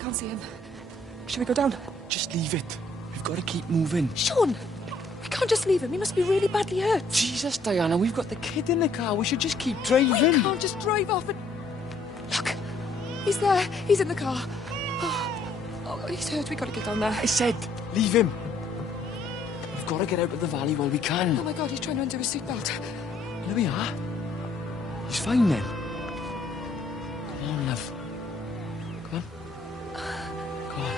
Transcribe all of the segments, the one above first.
can't see him. Should we go down? Just leave it. We've got to keep moving. Sean! We can't just leave him. He must be really badly hurt. Jesus, Diana, we've got the kid in the car. We should just keep driving. We can't just drive off and... Look! He's there. He's in the car. Oh, he's hurt. We've got to get down there. I said, leave him. We've got to get out of the valley while we can. Oh, my God, he's trying to undo his seatbelt. There we are. He's fine then. Come on, love. Come on. Come on.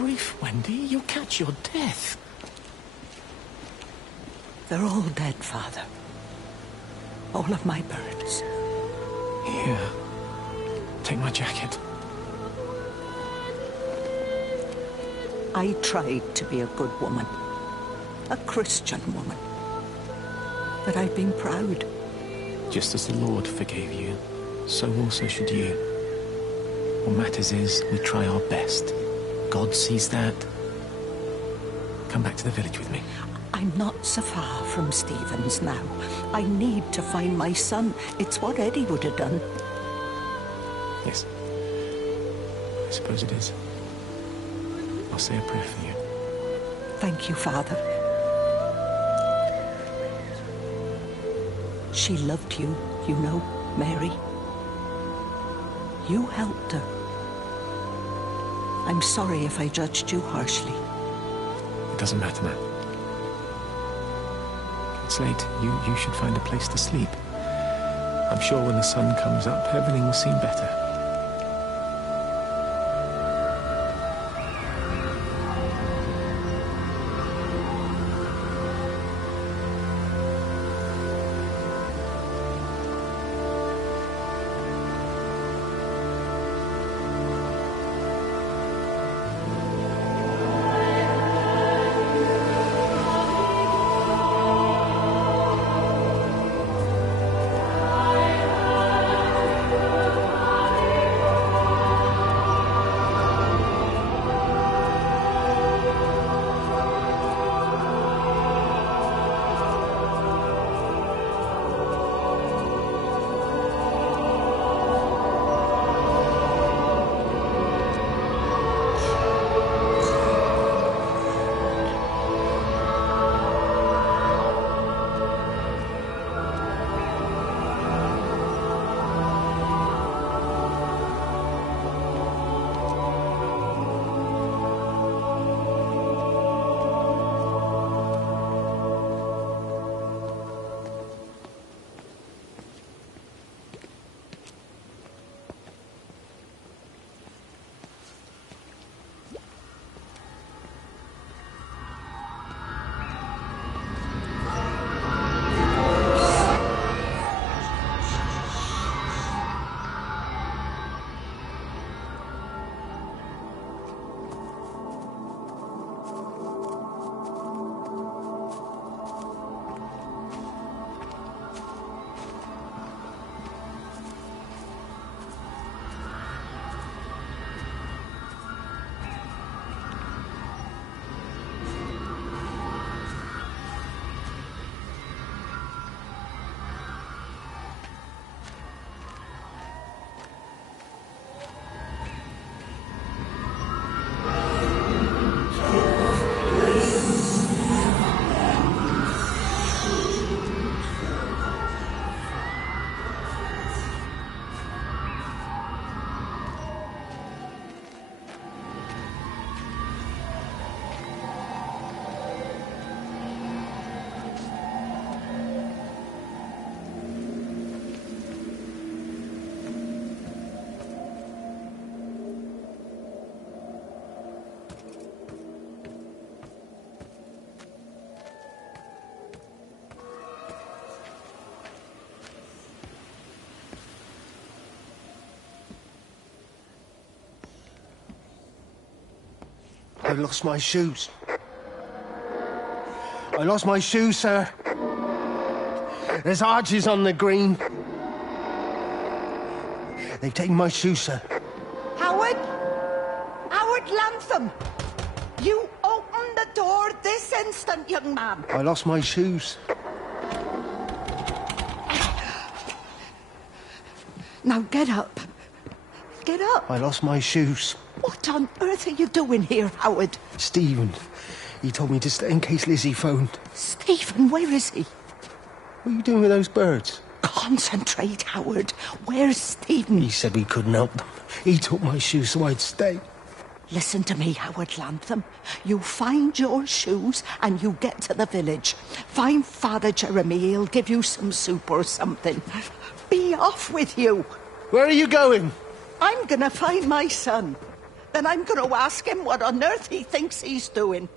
grief, Wendy. You'll catch your death. They're all dead, Father. All of my birds. Here. Take my jacket. I tried to be a good woman. A Christian woman. But I've been proud. Just as the Lord forgave you, so also should you. What matters is we try our best. God sees that. Come back to the village with me. I'm not so far from Stephen's now. I need to find my son. It's what Eddie would have done. Yes. I suppose it is. I'll say a prayer for you. Thank you, Father. She loved you, you know, Mary. You helped her. I'm sorry if I judged you harshly. It doesn't matter now. It's late. You should find a place to sleep. I'm sure when the sun comes up, everything will seem better. I lost my shoes. I lost my shoes, sir. There's arches on the green. They've taken my shoes, sir. Howard! Howard Lantham! You open the door this instant, young man. I lost my shoes. Now get up. Get up. I lost my shoes. What on earth are you doing here, Howard? Stephen, he told me to stay in case Lizzie phoned. Stephen, where is he? What are you doing with those birds? Concentrate, Howard. Where's Stephen? He said we couldn't help them. He took my shoes so I'd stay. Listen to me, Howard Lantham. You find your shoes and you get to the village. Find Father Jeremy. He'll give you some soup or something. Be off with you. Where are you going? I'm gonna find my son. then I'm going to ask him what on earth he thinks he's doing.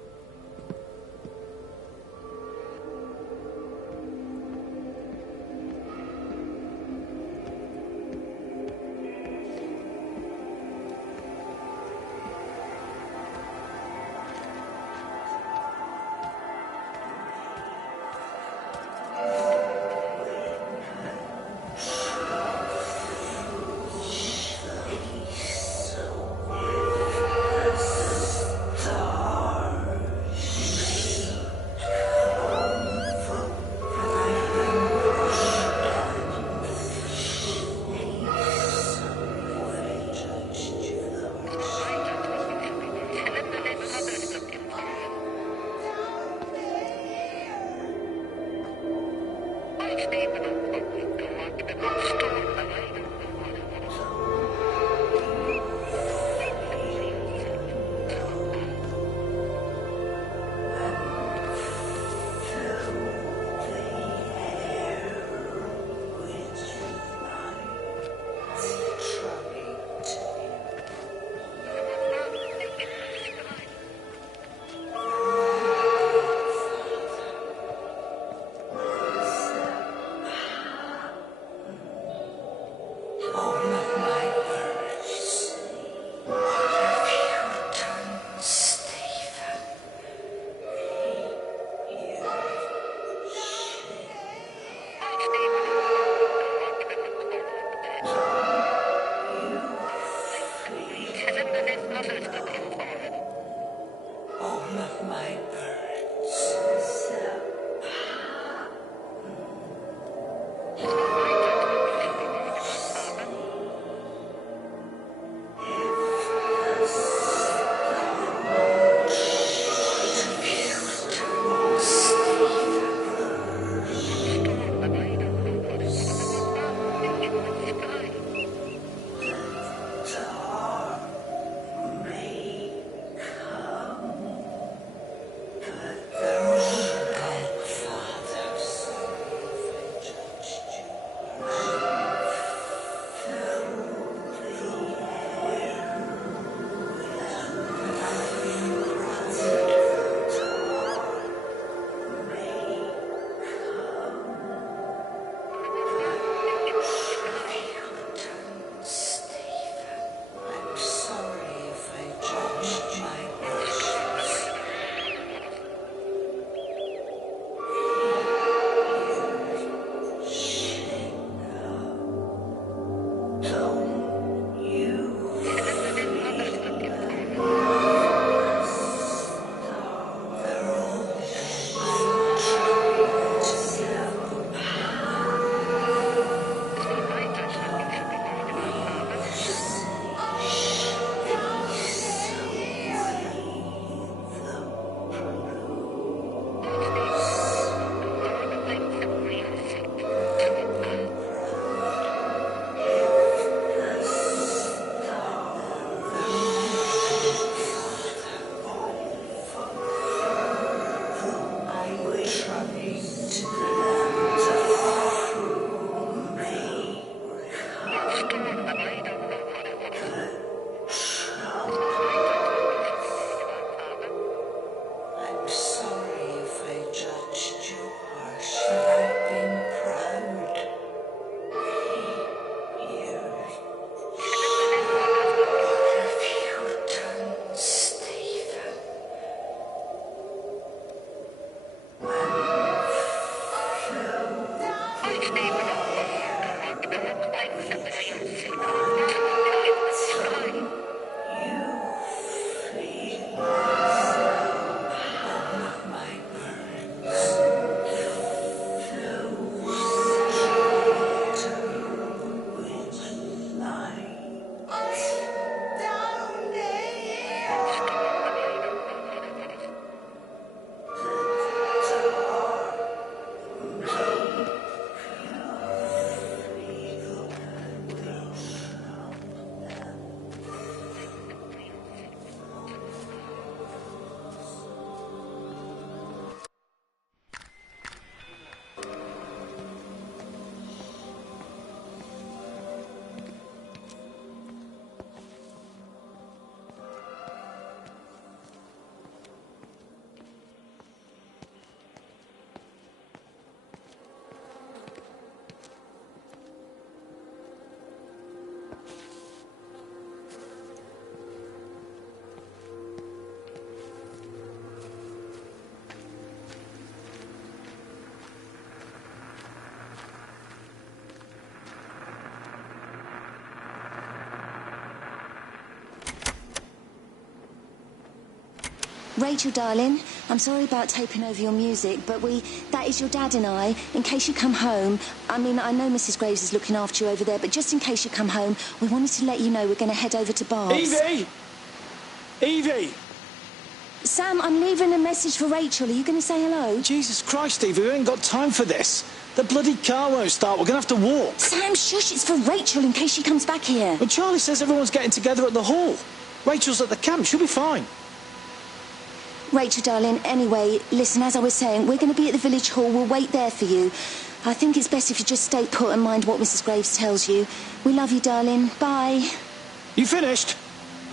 Rachel, darling, I'm sorry about taping over your music, but that is your dad and I. In case you come home, I mean, I know Mrs. Graves is looking after you over there, but just in case you come home, we wanted to let you know we're going to head over to Barb's. Evie! Evie! Sam, I'm leaving a message for Rachel. Are you going to say hello? Jesus Christ, Evie, we ain't got time for this. The bloody car won't start. We're going to have to walk. Sam, shush, it's for Rachel in case she comes back here. But Charlie says everyone's getting together at the hall. Rachel's at the camp. She'll be fine. Rachel, darling, anyway, listen, as I was saying, we're going to be at the village hall. We'll wait there for you. I think it's best if you just stay put and mind what Mrs. Graves tells you. We love you, darling. Bye. You finished?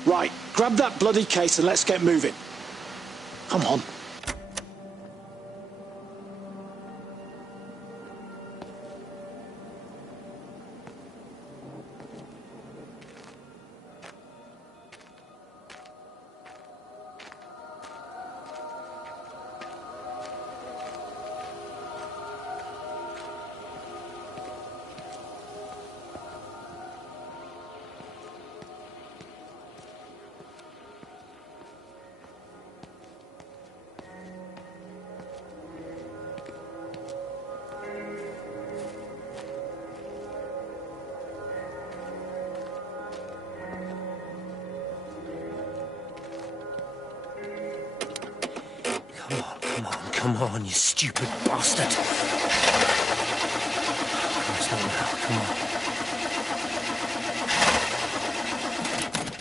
Right, grab that bloody case and let's get moving. Come on. Come on, you stupid bastard. It's not now, come on.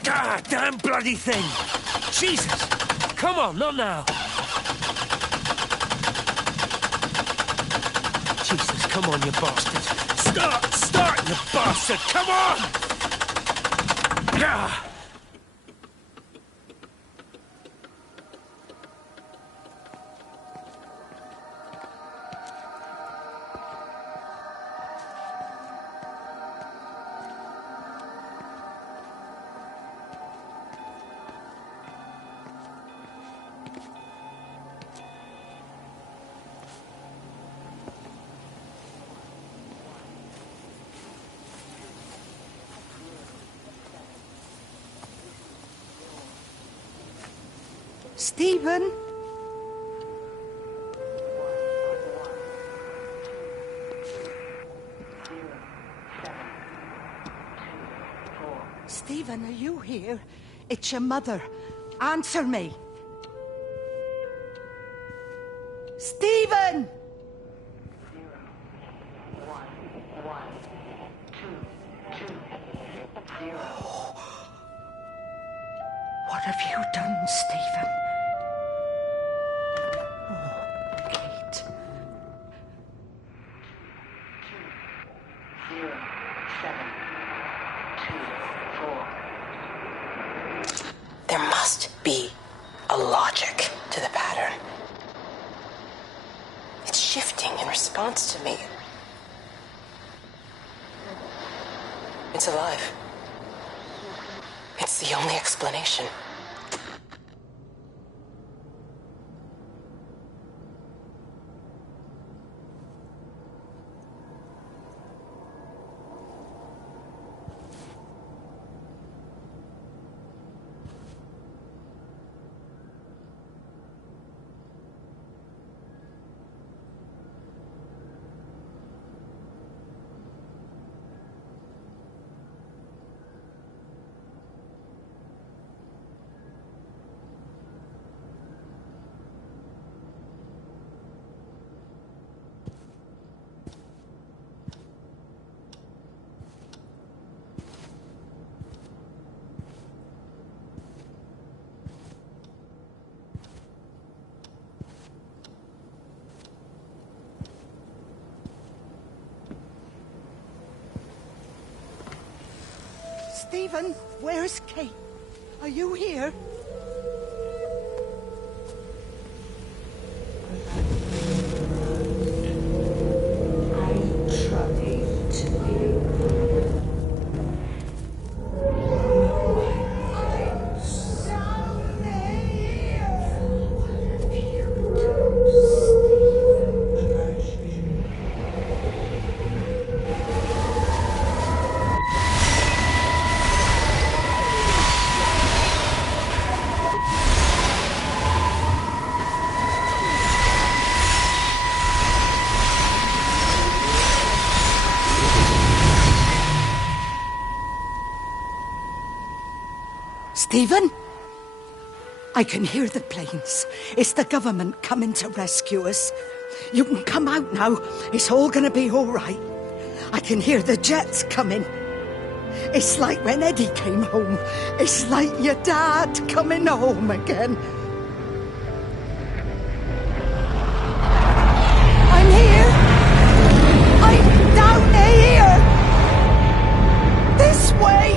Ah, damn bloody thing! Jesus! Come on, not now! Jesus, come on, you bastard! Start, you bastard! Come on! Ah! Stephen? Stephen, are you here? It's your mother. Answer me. Stephen! What have you done, Stephen? Oh, Kate. 0, 7, 2, 4. There must be a logic to the pattern. It's shifting in response to me. It's alive. It's the only explanation. Stephen, where's Kate? Are you here? Stephen? I can hear the planes. It's the government coming to rescue us. You can come out now. It's all gonna be all right. I can hear the jets coming. It's like when Eddie came home. It's like your dad coming home again. I'm here. I'm down here. This way.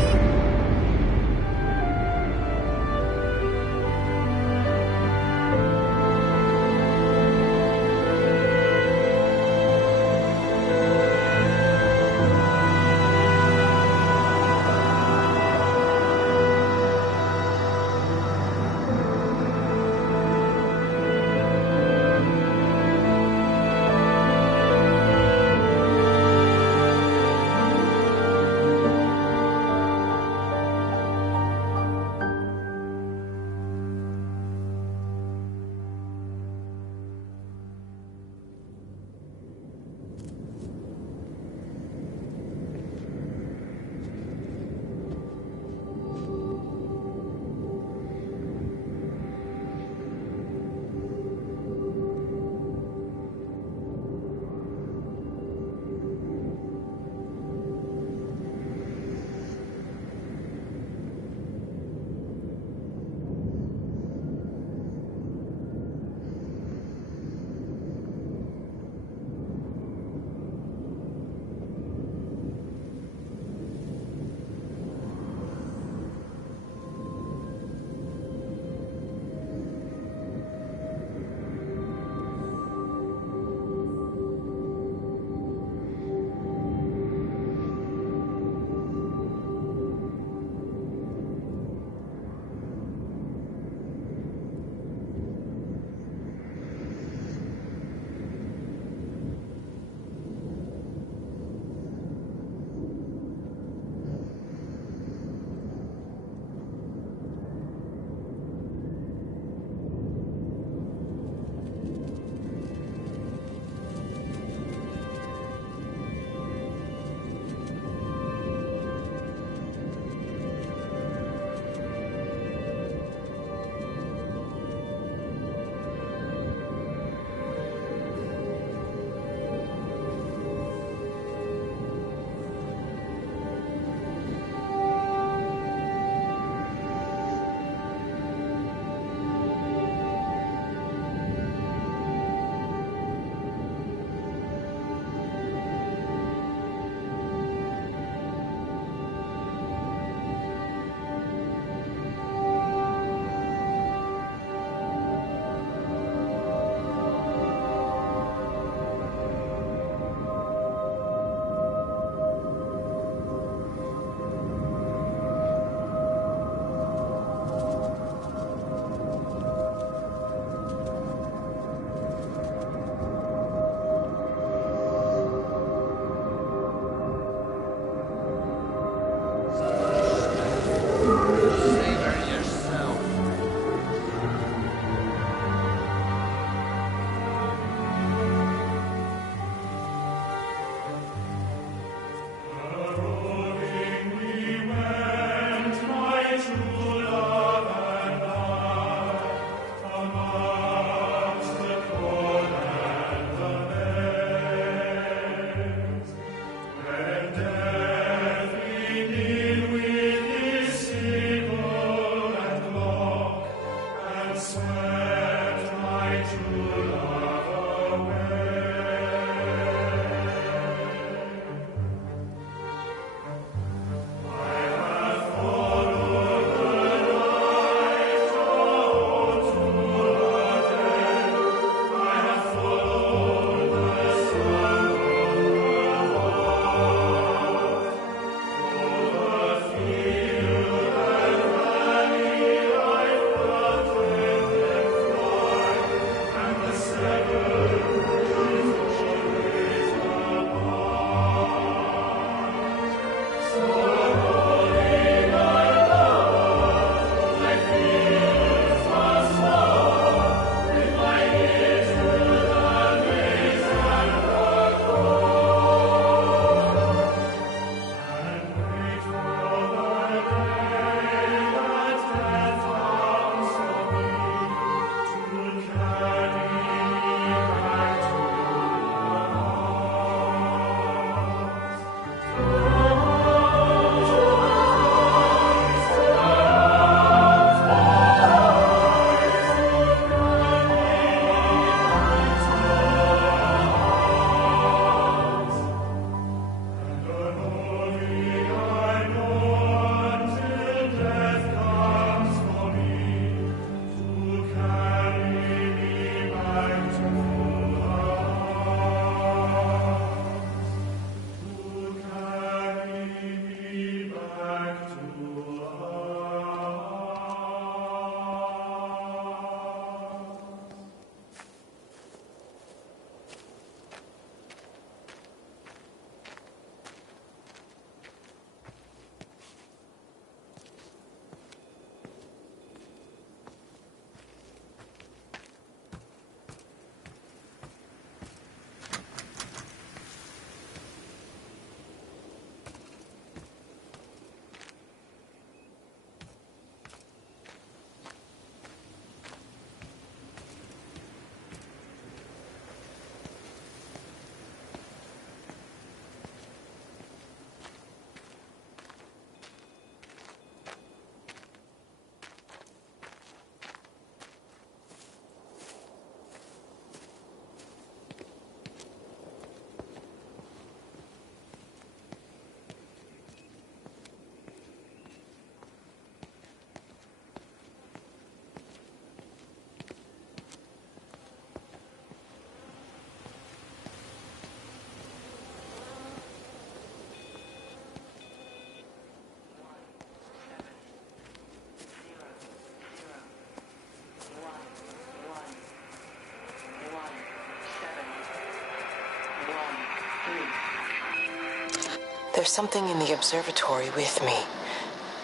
something in the observatory with me.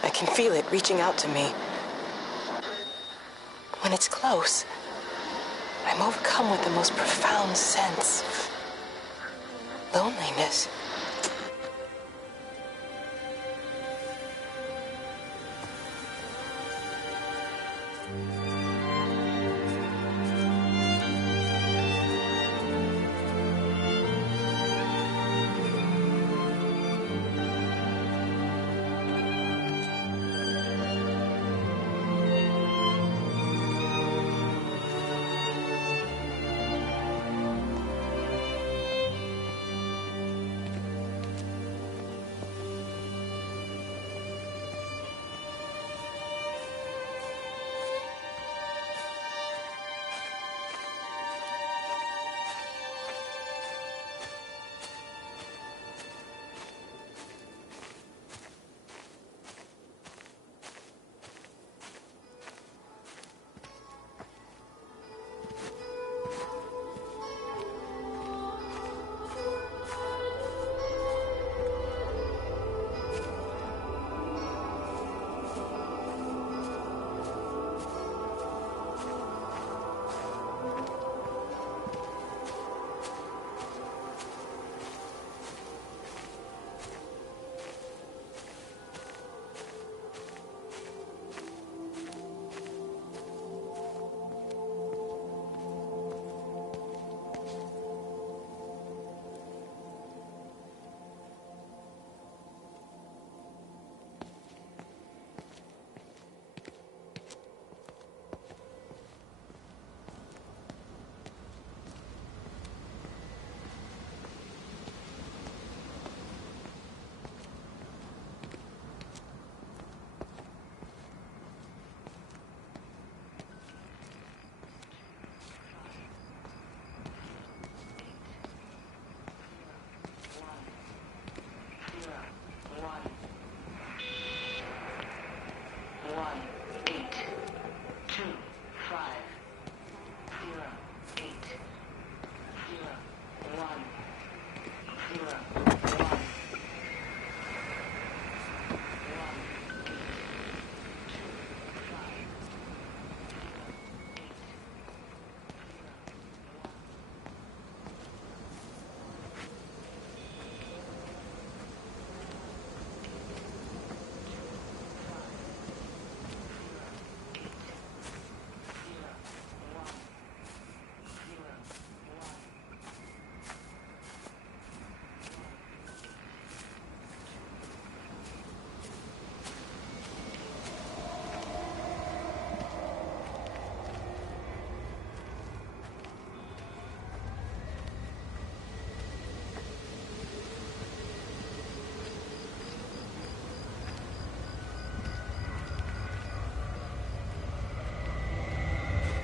I can feel it reaching out to me. When it's close, I'm overcome with the most profound sense of loneliness.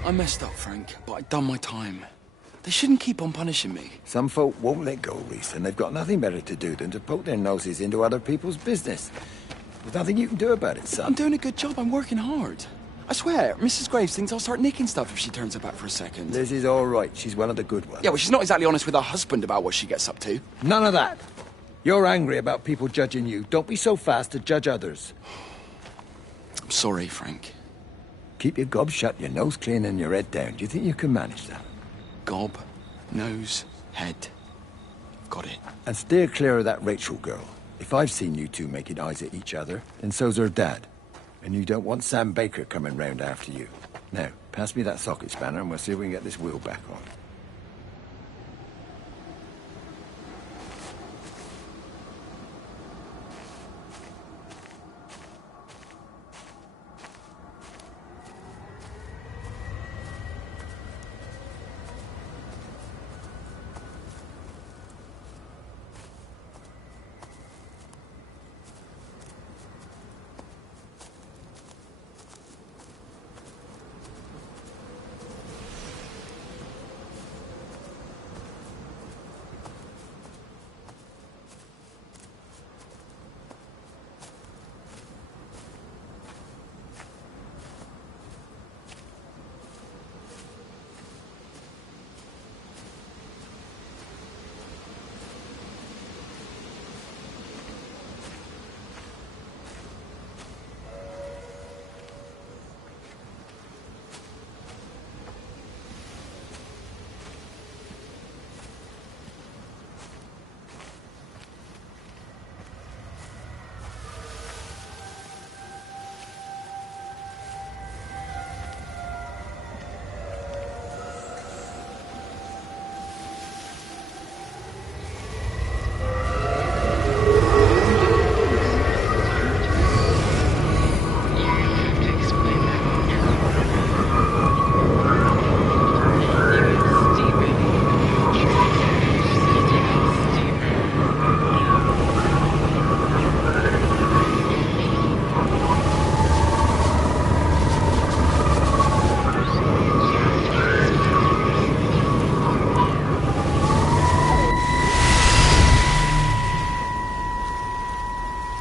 I messed up, Frank, but I'd done my time. They shouldn't keep on punishing me. Some folk won't let go, Reese, and they've got nothing better to do than to poke their noses into other people's business. There's nothing you can do about it, son. I'm doing a good job. I'm working hard. I swear, Mrs. Graves thinks I'll start nicking stuff if she turns her back for a second. Liz is all right. She's one of the good ones. Yeah, well, she's not exactly honest with her husband about what she gets up to. None of that. You're angry about people judging you. Don't be so fast to judge others. I'm sorry, Frank. Keep your gob shut, your nose clean, and your head down. Do you think you can manage that? Gob, nose, head. Got it. And steer clear of that Rachel girl. If I've seen you two making eyes at each other, then so's her dad. And you don't want Sam Baker coming round after you. Now, pass me that socket spanner and we'll see if we can get this wheel back on.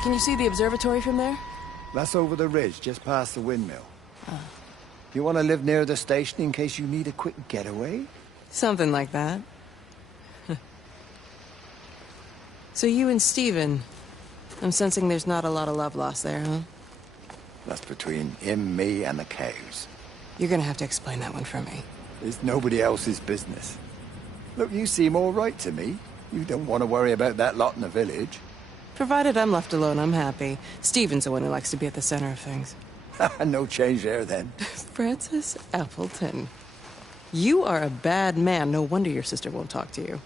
Can you see the observatory from there? That's over the ridge, just past the windmill. You want to live near the station in case you need a quick getaway? Something like that. So you and Steven, I'm sensing there's not a lot of love lost there, huh? That's between him, me, and the cows. You're gonna have to explain that one for me. It's nobody else's business. Look, you seem all right to me. You don't want to worry about that lot in the village. Provided I'm left alone, I'm happy. Steven's the one who likes to be at the center of things. No change there, then. Francis Appleton. You are a bad man. No wonder your sister won't talk to you.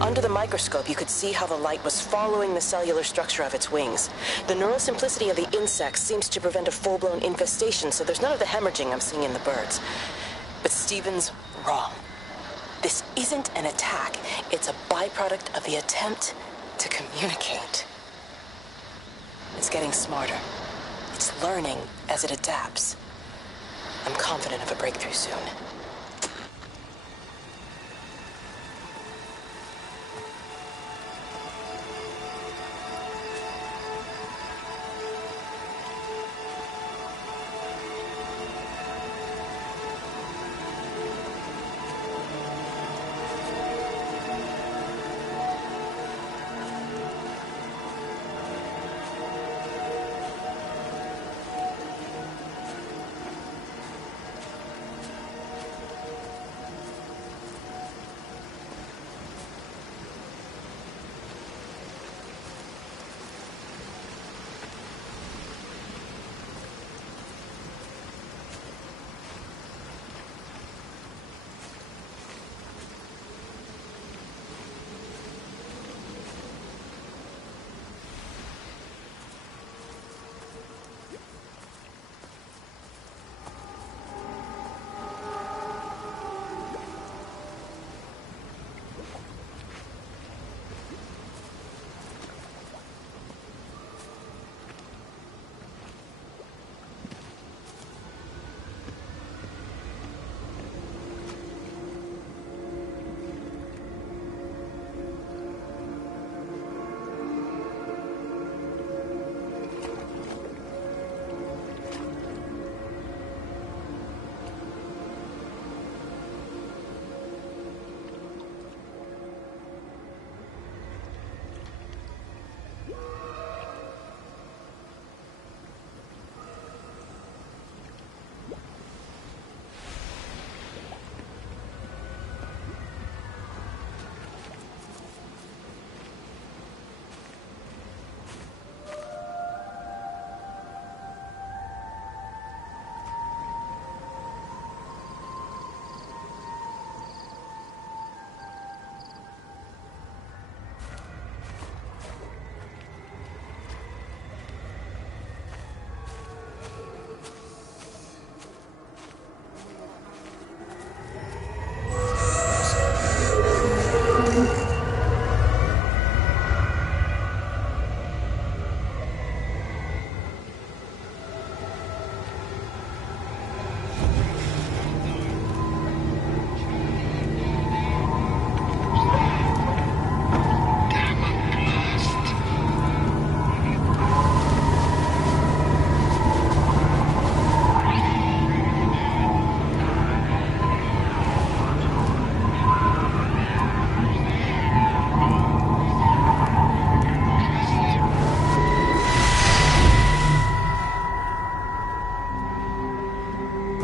Under the microscope, you could see how the light was following the cellular structure of its wings. The neural simplicity of the insects seems to prevent a full-blown infestation, so there's none of the hemorrhaging I'm seeing in the birds. But Steven's wrong. This isn't an attack. It's a byproduct of the attempt to communicate. It's getting smarter. It's learning as it adapts. I'm confident of a breakthrough soon.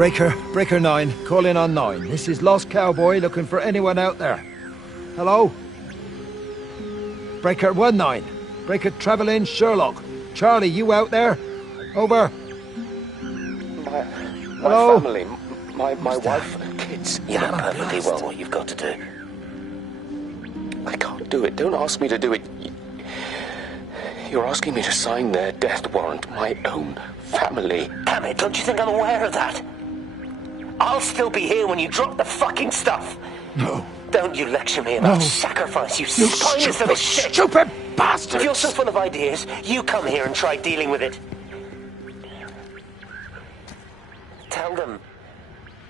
Breaker 9, call in on 9. This is Lost Cowboy looking for anyone out there. Hello? Breaker 19. Breaker Travelin' Sherlock. Charlie, you out there? Over. Hello? My family, my wife and kids. You know perfectly well what you've got to do. I can't do it. Don't ask me to do it. You're asking me to sign their death warrant. My own family. Damn it, don't you think I'm aware of that? I'll still be here when you drop the fucking stuff. No. Don't you lecture me about sacrifice, you spineless little shit. Stupid bastard! If you're so full of ideas, you come here and try dealing with it. Tell them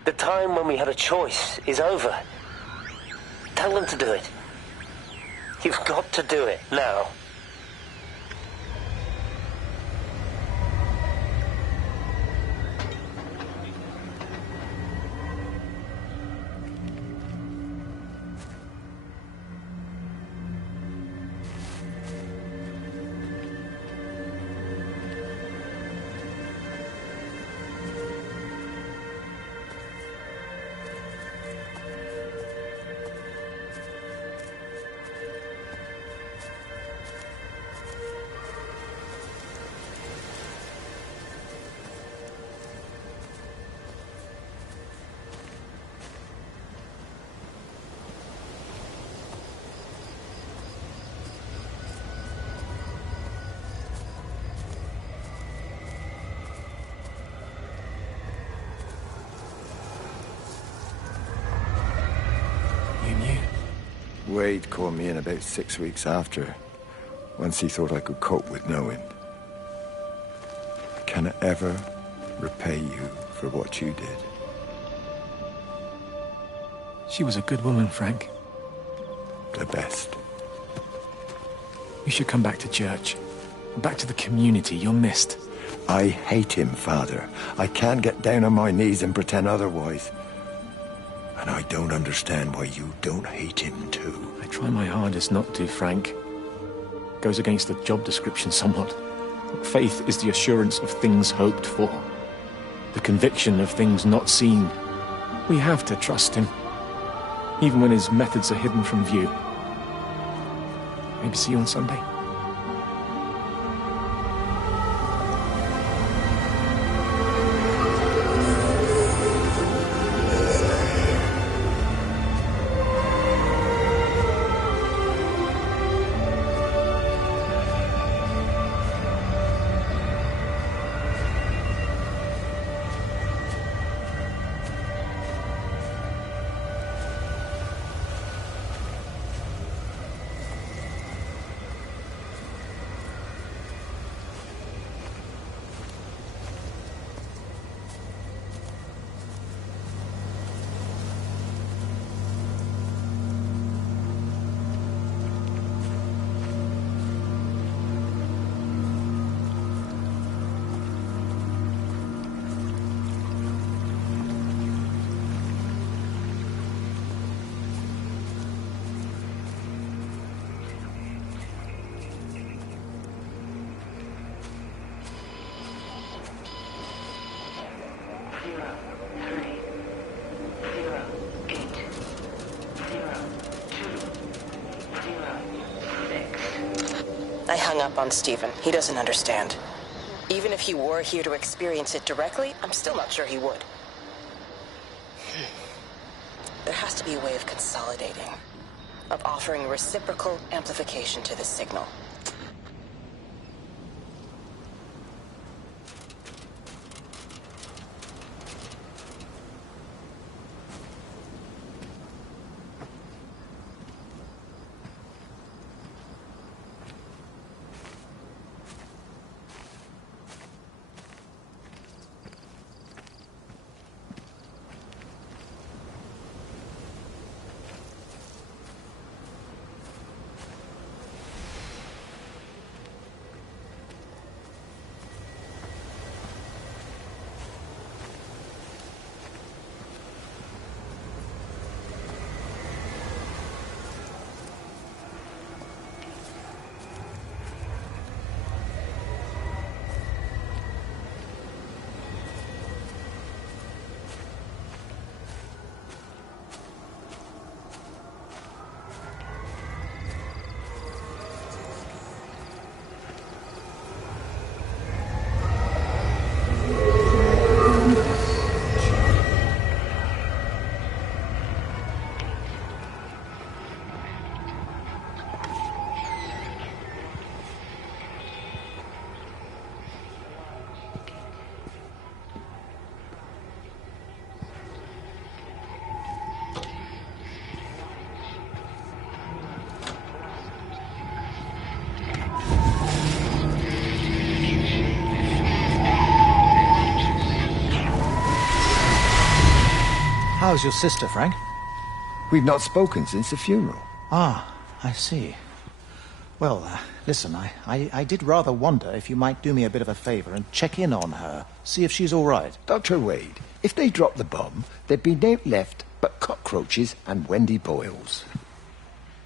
the time when we had a choice is over. Tell them to do it. You've got to do it now. Wade called me in about 6 weeks after, once he thought I could cope with knowing. Can I ever repay you for what you did? She was a good woman, Frank. The best. You should come back to church. Back to the community. You're missed. I hate him, Father. I can't get down on my knees and pretend otherwise. And I don't understand why you don't hate him too. I try my hardest not to, Frank. Goes against the job description somewhat. Faith is the assurance of things hoped for. The conviction of things not seen. We have to trust him. Even when his methods are hidden from view. Maybe see you on Sunday. I hung up on Stephen. He doesn't understand. Even if he were here to experience it directly, I'm still not sure he would. There has to be a way of consolidating, of offering reciprocal amplification to this signal. How's your sister, Frank? We've not spoken since the funeral. Ah, I see. Well, listen, I did rather wonder if you might do me a bit of a favor and check in on her, see if she's all right. Dr. Wade, if they dropped the bomb, there'd be no left but cockroaches and Wendy Boyles.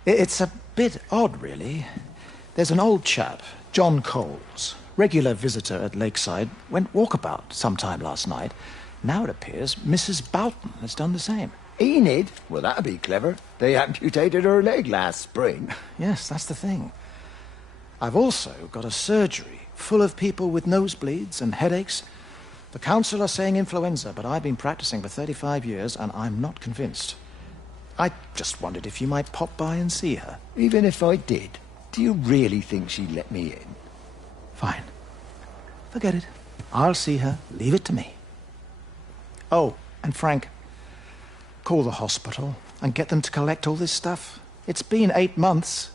It's a bit odd, really. There's an old chap, John Coles, regular visitor at Lakeside, went walkabout sometime last night. Now it appears Mrs. Boughton has done the same. Enid? Well, that'd be clever. They amputated her leg last spring. Yes, that's the thing. I've also got a surgery full of people with nosebleeds and headaches. The council are saying influenza, but I've been practicing for 35 years and I'm not convinced. I just wondered if you might pop by and see her. Even if I did, do you really think she'd let me in? Fine. Forget it. I'll see her. Leave it to me. Oh, and Frank, call the hospital and get them to collect all this stuff. It's been 8 months.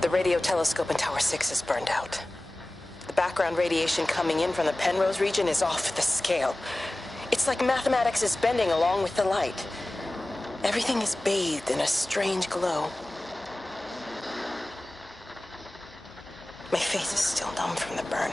The radio telescope in Tower 6 is burned out. The background radiation coming in from the Penrose region is off the scale. It's like mathematics is bending along with the light. Everything is bathed in a strange glow. My face is still numb from the burn.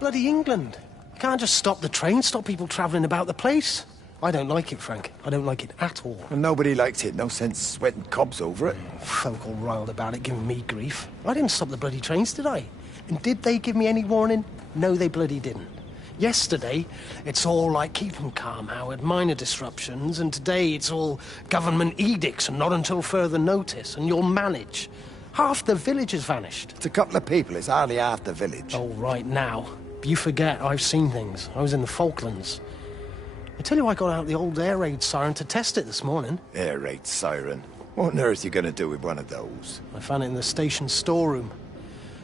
Bloody England. You can't just stop the train, stop people travelling about the place. I don't like it, Frank. I don't like it at all. Well, nobody likes it. No sense sweating cobs over it. Folk all riled about it, giving me grief. I didn't stop the bloody trains, did I? And did they give me any warning? No, they bloody didn't. Yesterday, it's all like, keep them calm, Howard, minor disruptions, and today it's all government edicts and not until further notice, and you'll manage. Half the village has vanished. It's a couple of people. It's hardly half the village. Oh, right now. You forget, I've seen things. I was in the Falklands. I tell you, I got out the old air raid siren to test it this morning. Air raid siren? What on earth are you going to do with one of those? I found it in the station storeroom.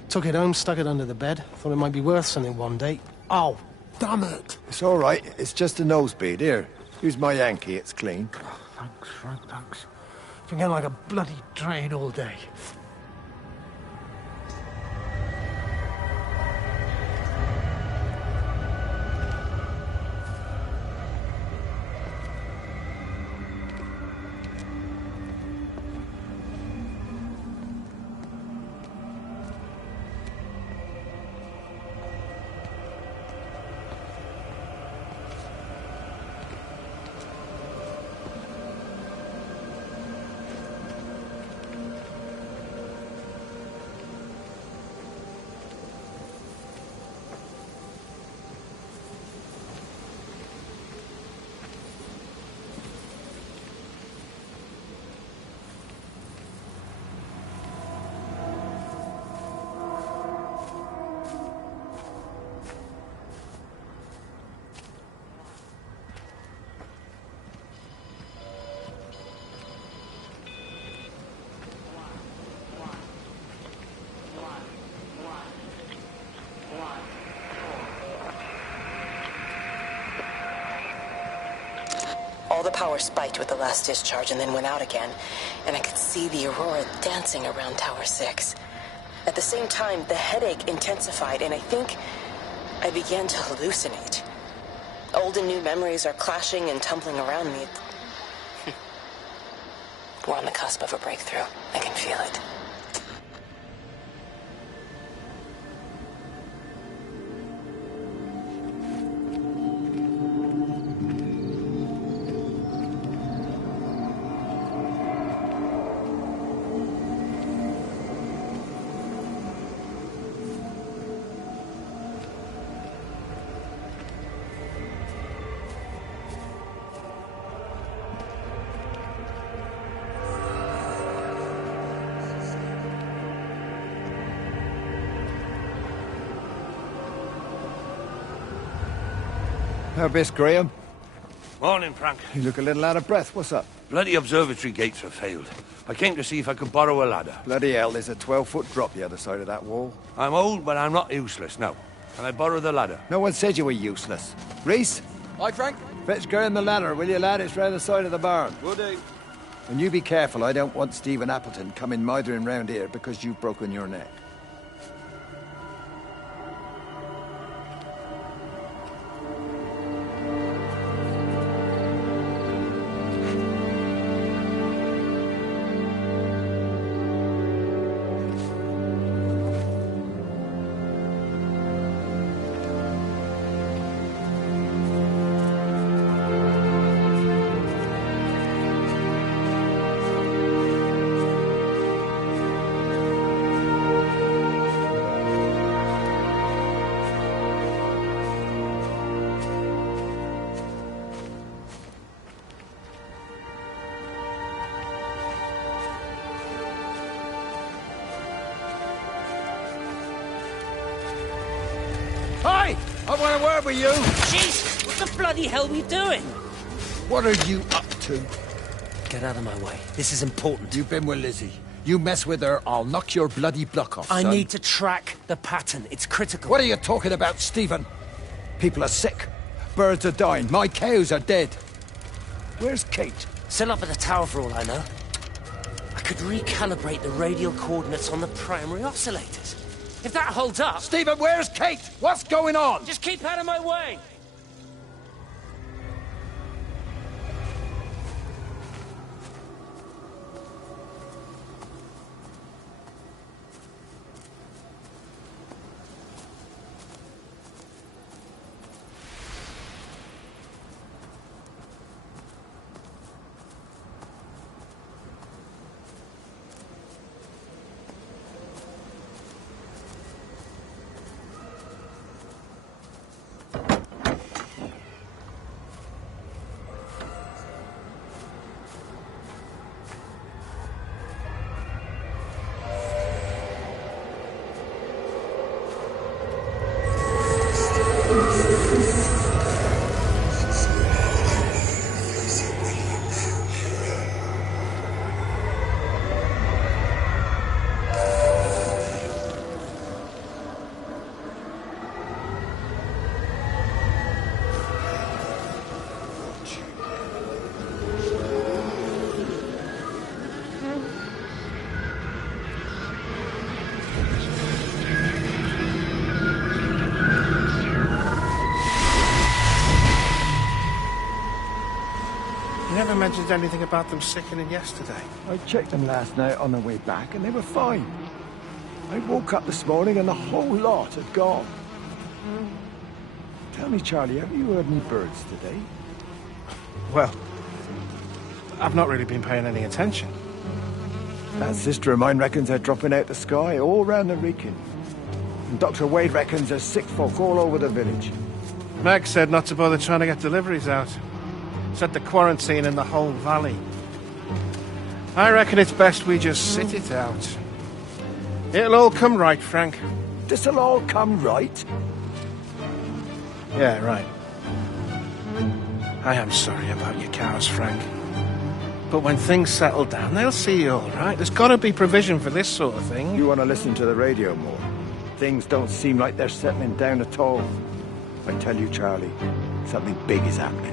Took it home, stuck it under the bed. Thought it might be worth something one day. Oh, damn it. It's all right. It's just a nosebleed. Here, use my Yankee. It's clean. Oh, thanks, Frank, thanks. Been getting like a bloody train all day. the power spiked with the last discharge and then went out again, and I could see the aurora dancing around Tower 6. At the same time, the headache intensified, and I think I began to hallucinate. Old and new memories are clashing and tumbling around me. We're on the cusp of a breakthrough. I can feel it. How best, Graham? Morning, Frank. You look a little out of breath. What's up? Bloody observatory gates have failed. I came to see if I could borrow a ladder. Bloody hell, there's a 12-foot drop the other side of that wall. I'm old, but I'm not useless, no. Can I borrow the ladder? No one said you were useless. Reese? Hi, Frank. Fetch Graham the ladder, will you, lad? It's round the side of the barn. Will do. And you be careful. I don't want Stephen Appleton coming mithering round here because you've broken your neck. Hi! I want a word with you! Jeez! What the bloody hell are you doing? What are you up to? Get out of my way. This is important. You've been with Lizzie. You mess with her, I'll knock your bloody block off, I son. need to track the pattern. It's critical. What are you talking about, Stephen? People are sick. Birds are dying. My cows are dead. Where's Kate? Still up at the tower for all I know. I could recalibrate the radial coordinates on the primary oscillators. If that holds up... Stephen, where's Kate? What's going on? Just keep out of my way! You never mentioned anything about them sickening yesterday. I checked them last night on the way back and they were fine. I woke up this morning and the whole lot had gone. Tell me, Charlie, have you heard any birds today? Well, I've not really been paying any attention. That sister of mine reckons they're dropping out the sky all round the Wrekin. And Dr. Wade reckons there's sick folk all over the village. Meg said not to bother trying to get deliveries out. Said the quarantine in the whole valley. I reckon it's best we just sit it out. It'll all come right, Frank. This'll all come right? Yeah, right. I am sorry about your cows, Frank. But when things settle down, they'll see you all right. There's got to be provision for this sort of thing. You want to listen to the radio more? Things don't seem like they're settling down at all. I tell you, Charlie, something big is happening.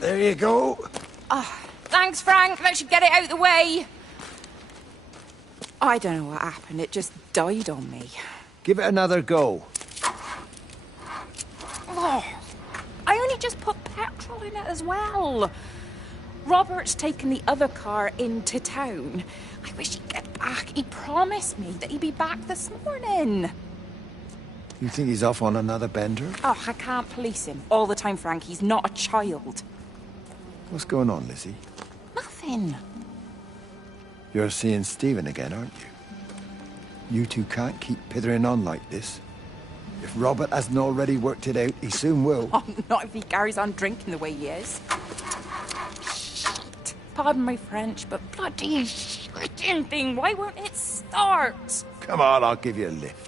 There you go. Oh, thanks, Frank. That should get it out of the way. I don't know what happened. It just died on me. Give it another go. Oh, I only just put petrol in it as well. Robert's taken the other car into town. I wish he'd get back. He promised me that he'd be back this morning. You think he's off on another bender? Oh, I can't police him all the time, Frank. He's not a child. What's going on, Lizzie? Nothing. You're seeing Stephen again, aren't you? You two can't keep pithering on like this. If Robert hasn't already worked it out, he soon will. Oh, not if he carries on drinking the way he is. Shit. Pardon my French, but bloody shitting thing, why won't it start? Come on, I'll give you a lift.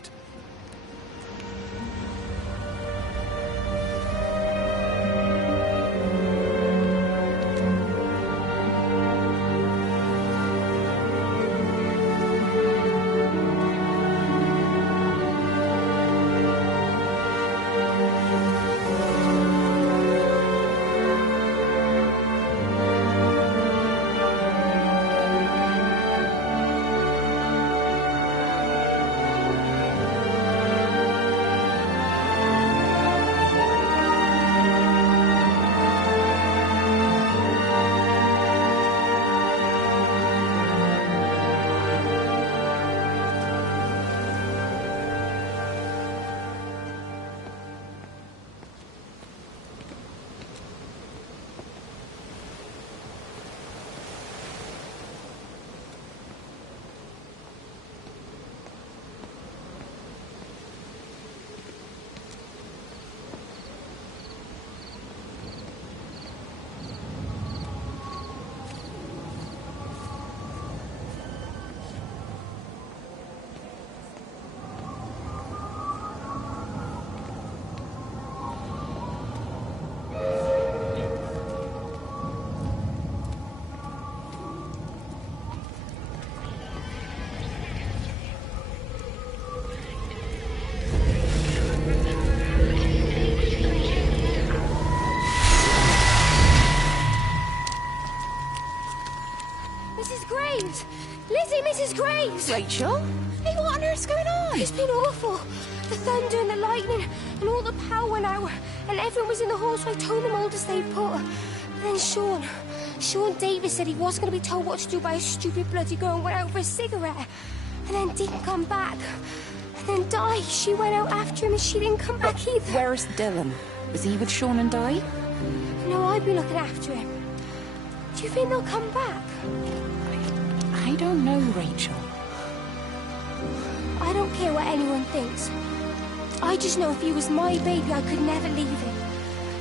Mrs. Graves! Rachel? Hey, what on earth's going on? It's been awful. The thunder and the lightning and all the power went out and everyone was in the hall, so I told them all to stay put. And then Sean Davis said he wasn't going to be told what to do by a stupid bloody girl and went out for a cigarette. And then didn't come back. And then Di, she went out after him and she didn't come back either. Where's Dylan? Was he with Sean and Di? No, I'd be looking after him. Do you think they'll come back? I don't know, Rachel. I don't care what anyone thinks. I just know if he was my baby, I could never leave him.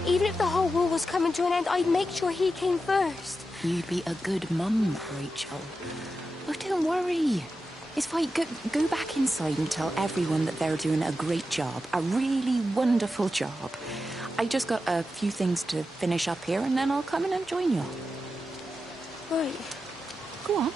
Even if the whole world was coming to an end, I'd make sure he came first. You'd be a good mum, Rachel. Oh, don't worry. It's fine. Go back inside and tell everyone that they're doing a great job. A really wonderful job. I just got a few things to finish up here, and then I'll come in and join you. Right. Go on.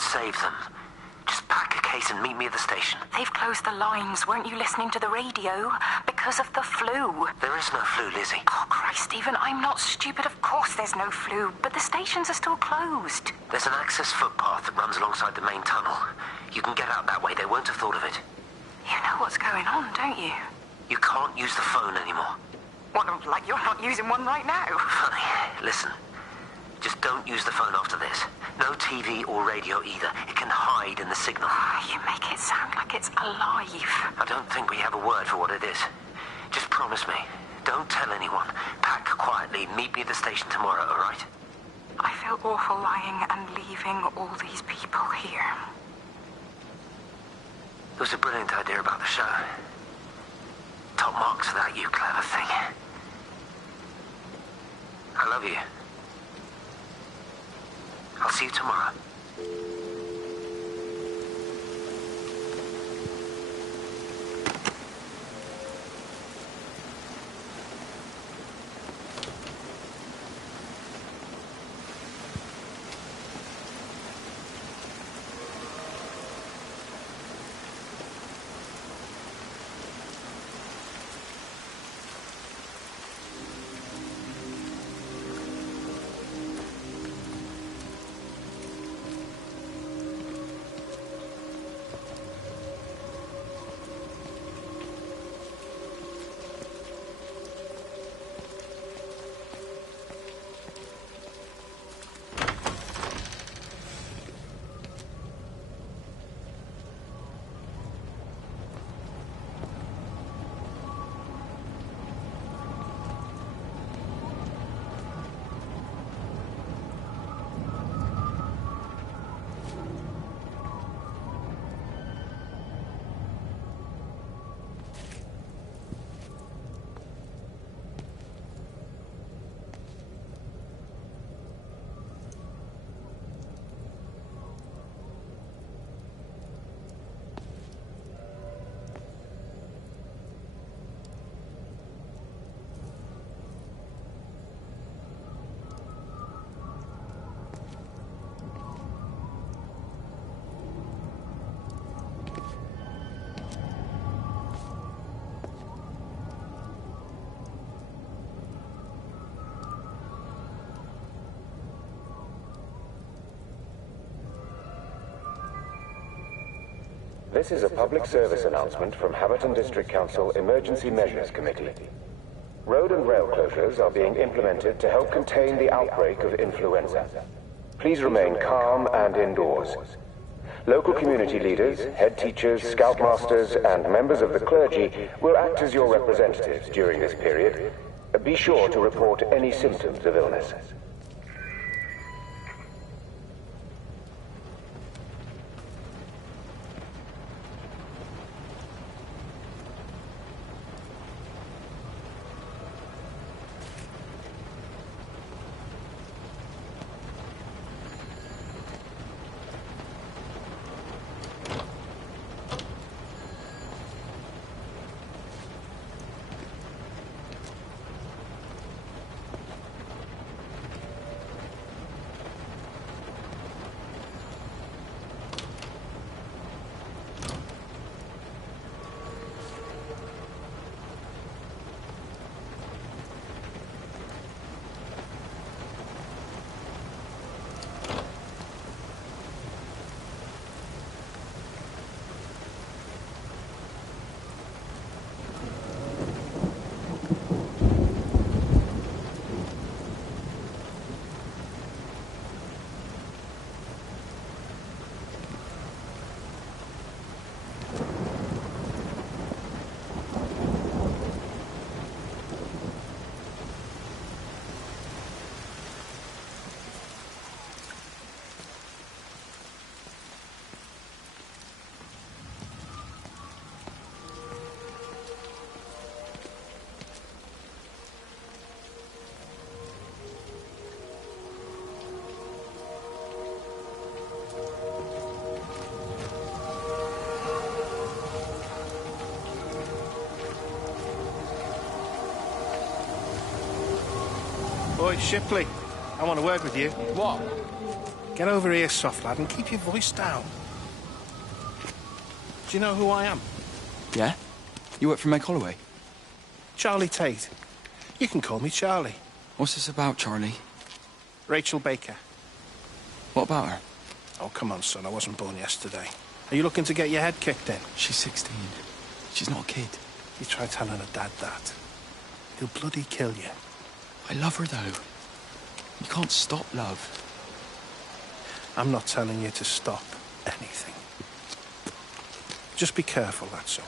Save them. Just pack a case and meet me at the station. They've closed the lines. Weren't you listening to the radio? Because of the flu. There is no flu, Lizzie. Oh, Christ, Stephen, I'm not stupid. Of course there's no flu, but the stations are still closed. There's an access footpath that runs alongside the main tunnel. You can get out that way. They won't have thought of it. You know what's going on, don't you? You can't use the phone anymore. What, like you're not using one right now? Funny. Listen. Just don't use the phone after this. No TV or radio either. It can hide reading the signal. You make it sound like it's alive. I don't think we have a word for what it is. Just promise me. Don't tell anyone. Pack quietly. Meet me at the station tomorrow, all right? I feel awful lying and leaving all these people here. It was a brilliant idea about the show. Top marks for that, you clever thing. I love you. I'll see you tomorrow. This is a public service announcement from Haverton District Council Emergency Measures Committee. Road and rail closures are being implemented to help contain the outbreak of influenza. Please remain calm and indoors. Local community leaders, head teachers, scoutmasters, and members of the clergy will act as your representatives during this period. Be sure to report any symptoms of illness. Boy, Shipley, I want to work with you. What? Get over here, soft lad, and keep your voice down. Do you know who I am? Yeah? You work for Meg Holloway? Charlie Tate. You can call me Charlie. What's this about, Charlie? Rachel Baker. What about her? Oh, come on, son. I wasn't born yesterday. Are you looking to get your head kicked in? She's 16. She's not a kid. You try telling her dad that. He'll bloody kill you. I love her, though. You can't stop love. I'm not telling you to stop anything. Just be careful, that's all.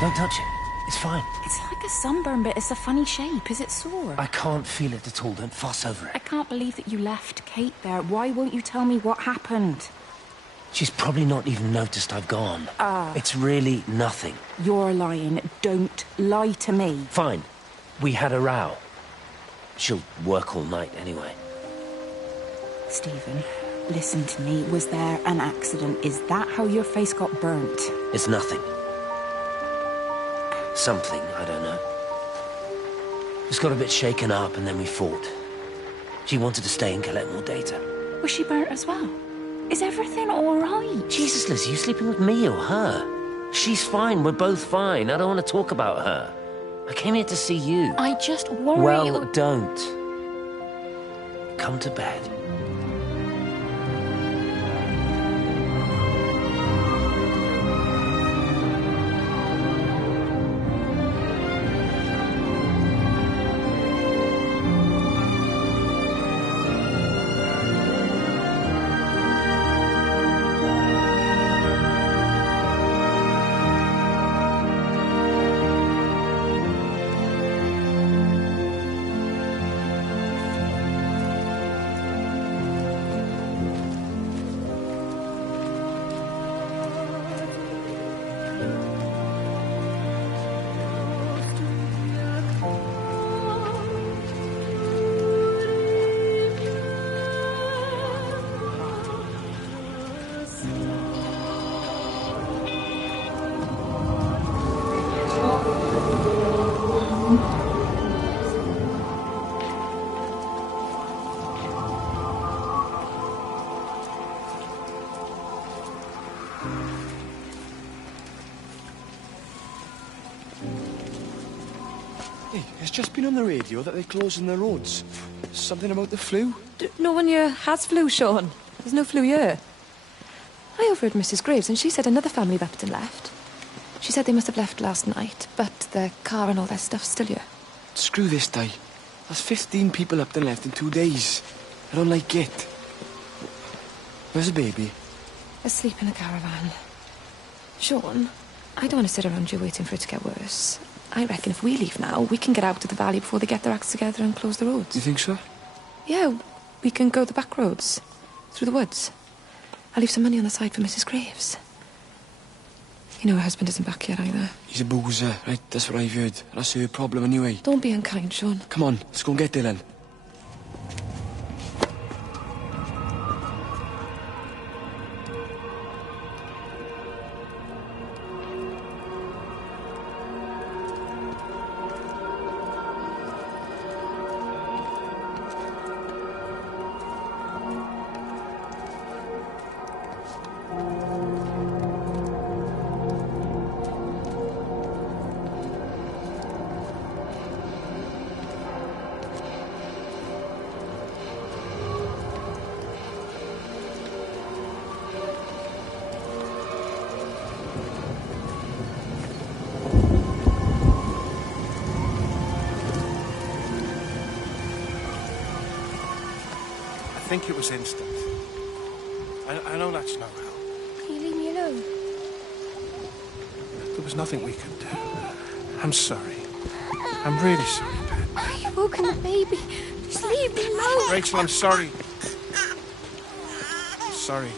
Don't touch it. It's fine. It's like a sunburn, but it's a funny shape. Is it sore? I can't feel it at all. Don't fuss over I it. can't believe that you left Kate there. Why won't you tell me what happened? She's probably not even noticed I've gone. It's really nothing. You're lying. Don't lie to me. Fine. We had a row. She'll work all night anyway. Stephen, listen to me. Was there an accident? Is that how your face got burnt? It's nothing. Something, I don't know. Just got a bit shaken up and then we fought. She wanted to stay and collect more data. Was she burnt as well? Is everything all right? Jesus, Liz, are you sleeping with me or her? She's fine. We're both fine. I don't want to talk about her. I came here to see you. I just worry... Well, don't. Come to bed. Hey, it's just been on the radio that they're closing the roads. Something about the flu. No one here has flu, Sean. There's no flu here. I overheard Mrs. Graves, and she said another family of Upton left. She said they must have left last night, but their car and all their stuff's still here. Screw this, Di. There's 15 people Upton left in 2 days. I don't like it. Where's the baby? Asleep in the caravan. Sean, I don't want to sit around here waiting for it to get worse. I reckon if we leave now, we can get out of the valley before they get their acts together and close the roads. You think so? Yeah, we can go the back roads, through the woods. I'll leave some money on the side for Mrs. Graves. You know her husband isn't back yet either. He's a boozer, right? That's what I've heard. That's her problem anyway. Don't be unkind, Sean. Come on, let's go and get Dylan. I think it was instant. I know that's no help. Can you leave me alone? There was nothing we could do. I'm sorry. I'm really sorry, Ben. You've woken the baby. Just leave me alone. Rachel, I'm sorry. Sorry.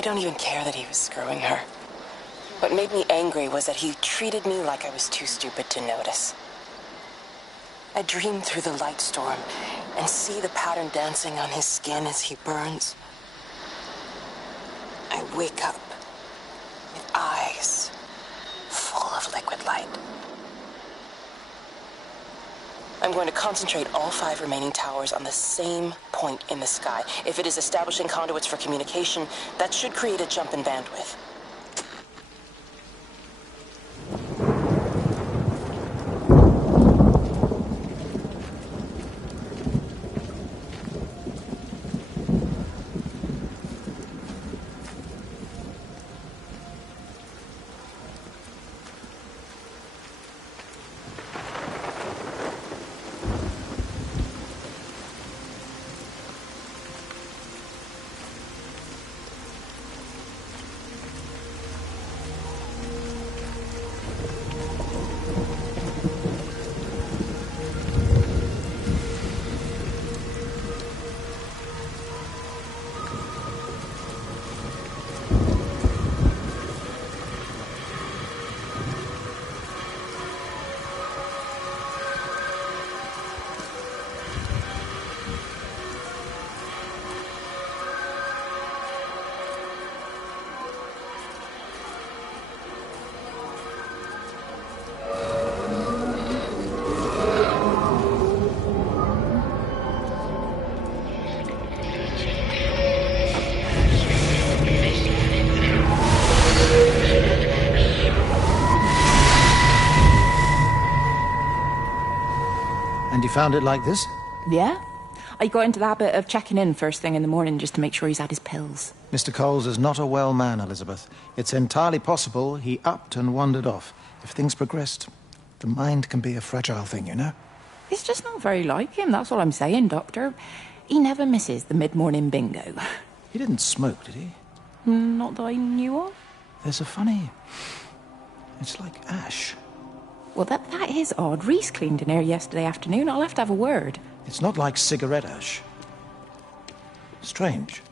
I don't even care that he was screwing her. What made me angry was that he treated me like I was too stupid to notice. I dream through the light storm and see the pattern dancing on his skin as he burns. I wake up with eyes full of liquid light. I'm going to concentrate all 5 remaining towers on the same point in the sky. If it is establishing conduits for communication, that should create a jump in bandwidth. And you found it like this? Yeah. I got into the habit of checking in first thing in the morning just to make sure he's had his pills. Mr. Coles is not a well man, Elizabeth. It's entirely possible he upped and wandered off. If things progressed, the mind can be a fragile thing, you know? It's just not very like him, that's all I'm saying, Doctor. He never misses the mid-morning bingo. He didn't smoke, did he? Not that I knew of. There's a funny... It's like ash. Well, that is odd. Reese cleaned in here yesterday afternoon. I'll have to have a word. It's not like cigarette ash. Strange.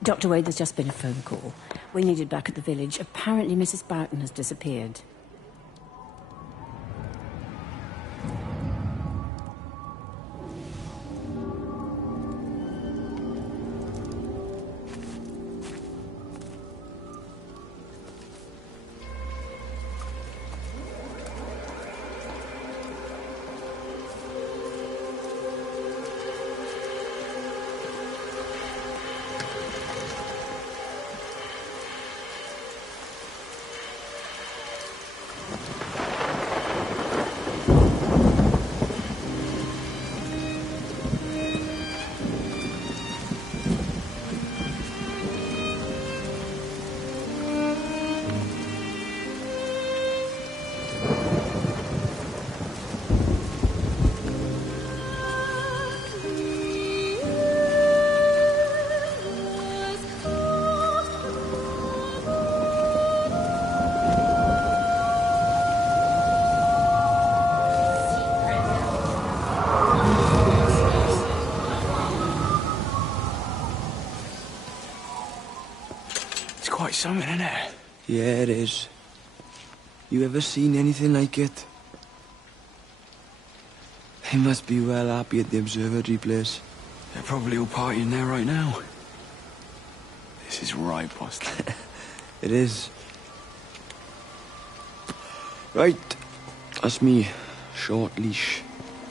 Dr. Wade, there's just been a phone call. We needed back at the village. Apparently Mrs. Boughton has disappeared. Quite something, isn't it? Yeah, it is. You ever seen anything like it? They must be well happy at the observatory place. They're probably all partying there right now. This is right, Boston. It is. Right. That's me. Short leash.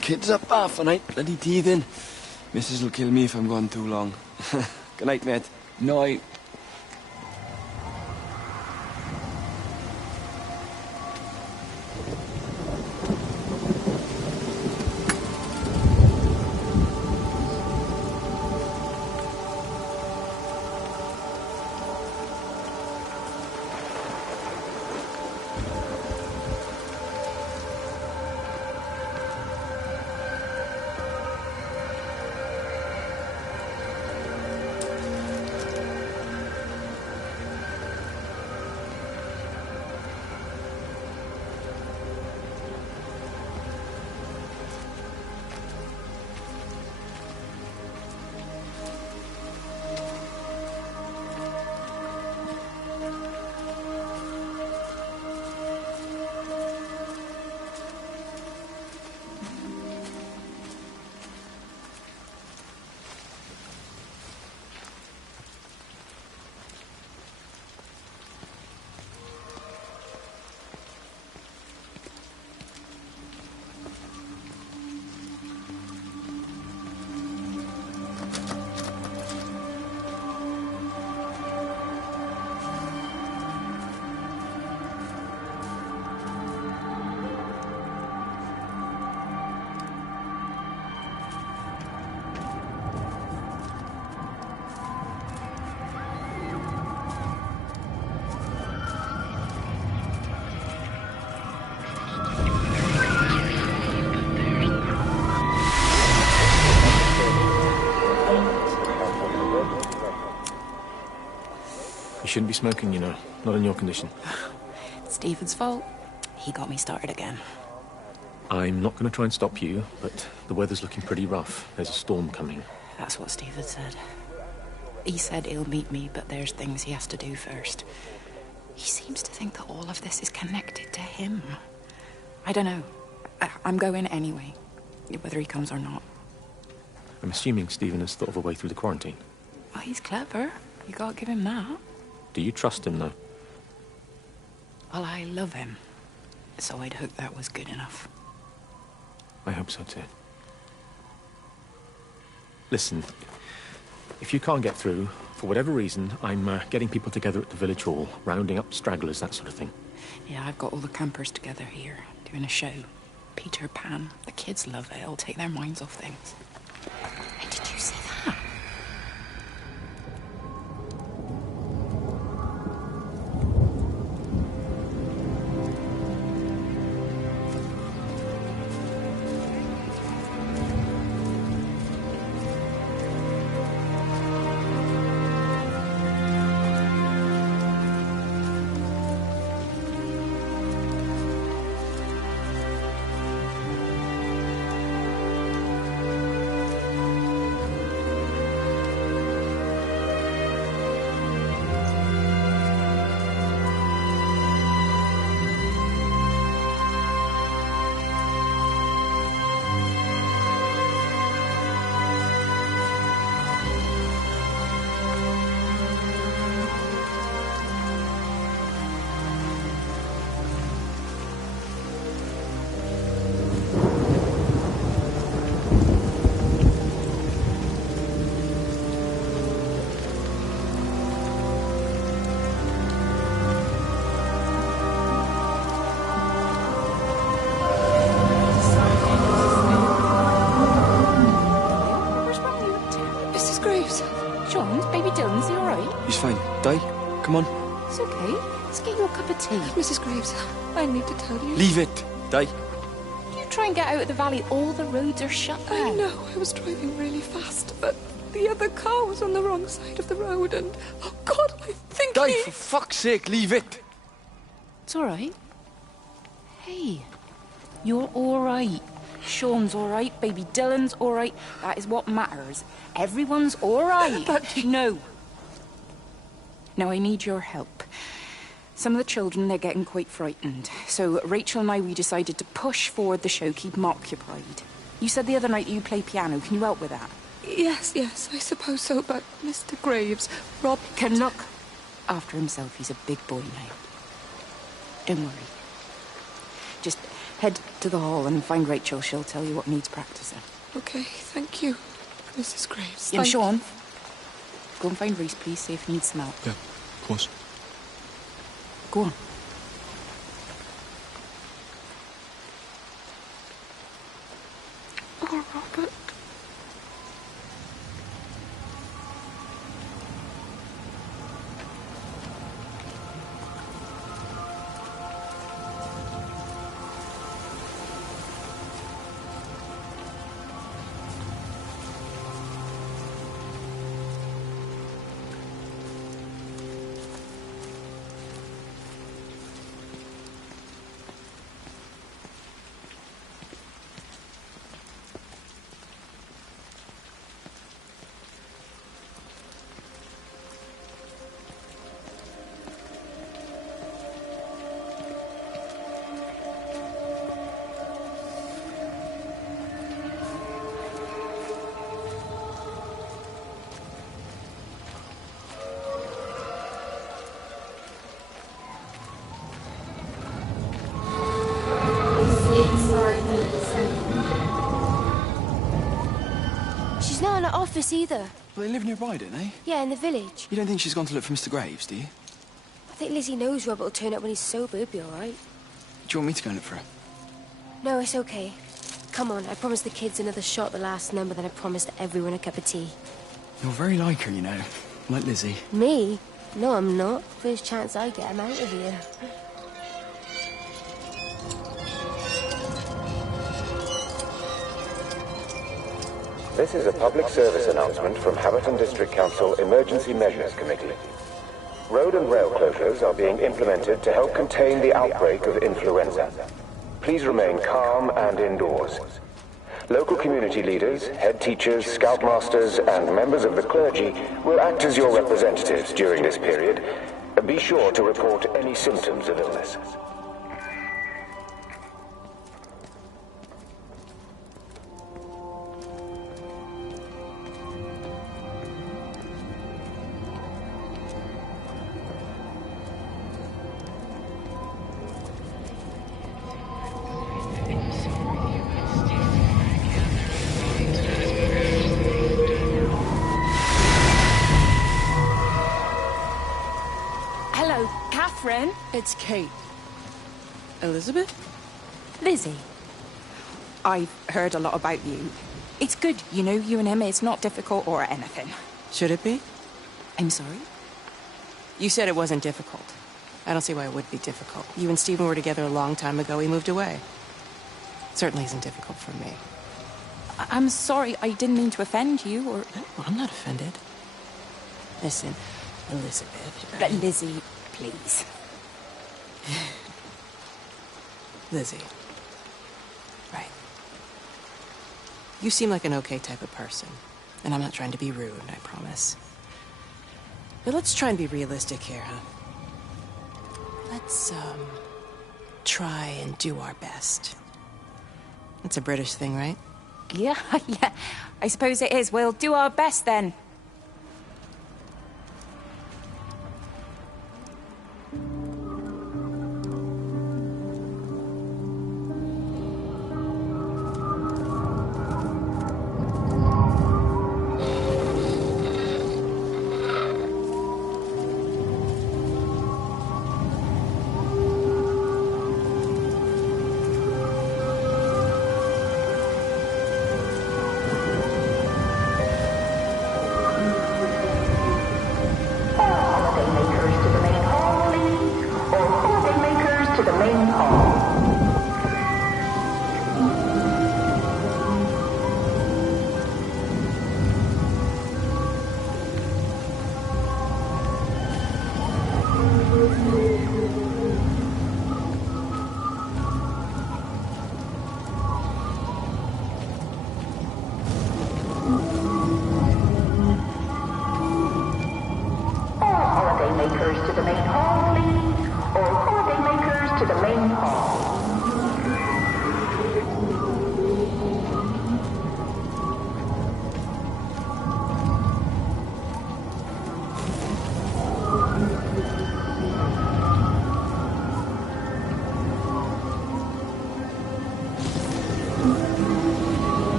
Kids up half a night, bloody teething. Missus will kill me if I'm gone too long. Good night, mate. Night. shouldn't be smoking, you know. Not in your condition. It's Stephen's fault. He got me started again. I'm not going to try and stop you, but the weather's looking pretty rough. There's a storm coming. That's what Stephen said. He said he'll meet me, but there's things he has to do first. He seems to think that all of this is connected to him. I don't know. I'm going anyway, whether he comes or not. I'm assuming Stephen has thought of a way through the quarantine. Well, he's clever. You gotta give him that. Do you trust him, though? Well, I love him. So I'd hope that was good enough. I hope so, too. Listen, if you can't get through, for whatever reason, I'm getting people together at the village hall, rounding up stragglers, that sort of thing. Yeah, I've got all the campers together here, doing a show. Peter Pan. The kids love it. It'll take their minds off things. Hey, did you see that? Come on. It's okay. Let's get you a cup of tea. Mrs. Graves, I need to tell you. Leave it, Di. You try and get out of the valley, all the roads are shut now. I know, I was driving really fast, but the other car was on the wrong side of the road and... Oh, God, I think Di, for fuck's sake, leave it. It's all right. Hey, you're all right. Sean's all right, baby Dylan's all right. That is what matters. Everyone's all right. But... No. Now, I need your help. Some of the children, they're getting quite frightened. So Rachel and I, we decided to push forward the show, keep them occupied. You said the other night you play piano. Can you help with that? Yes, I suppose so, but Mr. Graves, Rob... can look after himself. He's a big boy now. Don't worry. Just head to the hall and find Rachel. She'll tell you what needs practicing. Okay, thank you, Mrs. Graves. Yeah, Sean, go and find Reese, please, see if he needs some help. Yeah, of course. Go on. Oh, Robert. She's not in her office either. Well, they live nearby, don't they? Yeah, in the village. You don't think she's gone to look for Mr. Graves, do you? I think Lizzie knows Robert will turn up when he's sober. He'll be all right. Do you want me to go and look for her? No, it's okay. Come on, I promised the kids another shot the last number, then I promised everyone a cup of tea. You're very like her, you know. Like Lizzie. Me? No, I'm not. First chance I get, I'm out of here. This is a public service announcement from Haverton District Council Emergency Measures Committee. Road and rail closures are being implemented to help contain the outbreak of influenza. Please remain calm and indoors. Local community leaders, head teachers, scoutmasters, and members of the clergy will act as your representatives during this period. Be sure to report any symptoms of illness. Hello, Catherine. It's Kate. Elizabeth? Lizzie. I've heard a lot about you. It's good, you know, you and him. It's not difficult or anything. Should it be? I'm sorry? You said it wasn't difficult. I don't see why it would be difficult. You and Stephen were together a long time ago. He moved away. Certainly isn't difficult for me. I'm sorry. I didn't mean to offend you, or... No, I'm not offended. Listen, Elizabeth... But Lizzie, please. Lizzie. Right. You seem like an okay type of person. And I'm not trying to be rude, I promise. But let's try and be realistic here, huh? Let's, try and do our best. That's a British thing, right? Yeah, yeah. I suppose it is. We'll do our best, then.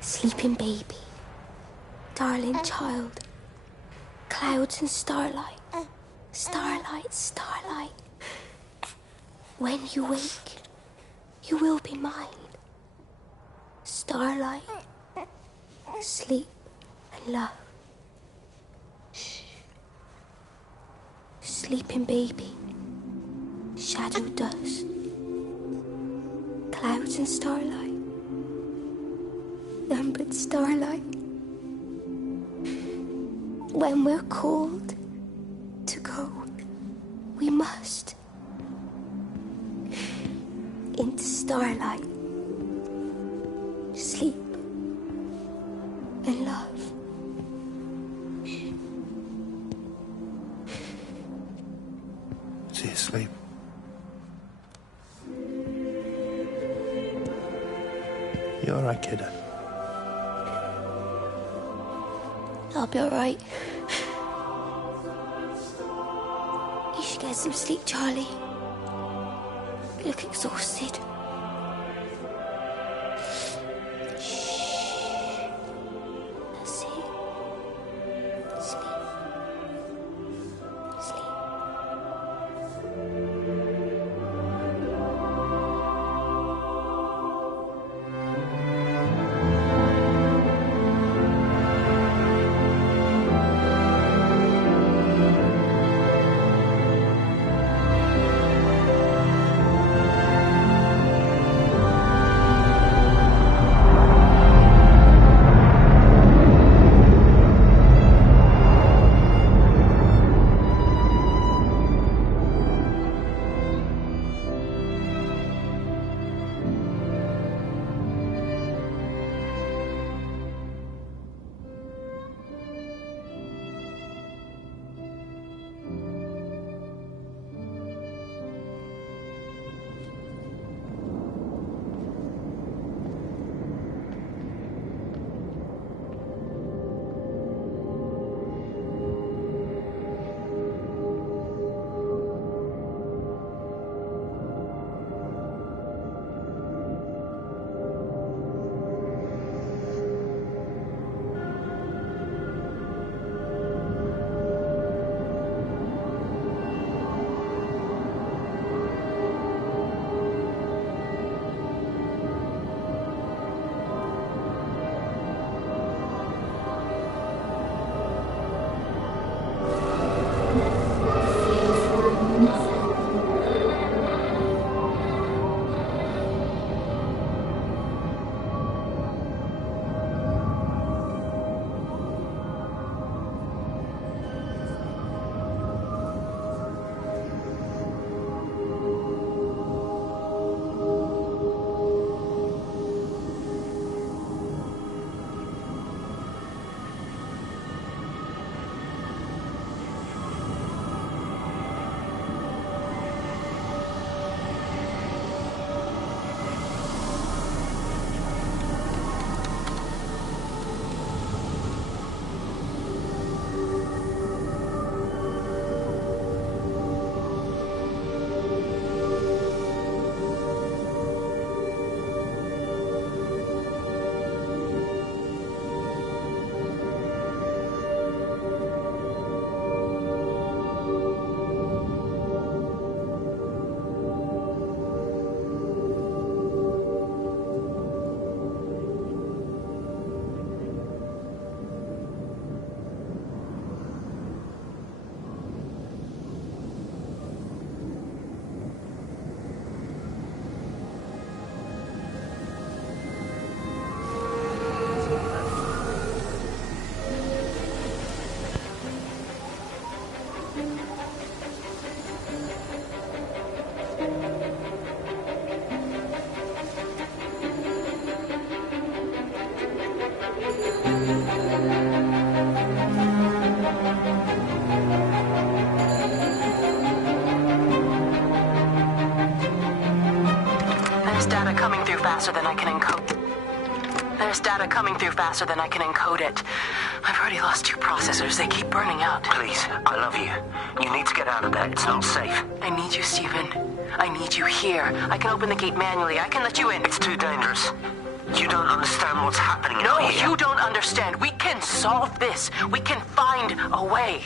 Sleeping baby, darling child, clouds and starlight, starlight, starlight. When you wake, you will be mine. Starlight, sleep and love. Sleeping baby, shadow dust. clouds and starlight. None but starlight. When we're called to go, we must. Into starlight. Sleep and love. Is he asleep? You all right, kiddo? I'll be all right. You should get some sleep, Charlie. You look exhausted. faster than I can encode. There's data coming through faster than I can encode it. I've already lost 2 processors. They keep burning out. Please, I love you. You need to get out of there. It's not safe. I need you, Stephen. I need you here. I can open the gate manually. I can let you in. It's too dangerous. You don't understand what's happening out here. No, you don't understand. We can solve this. We can find a way.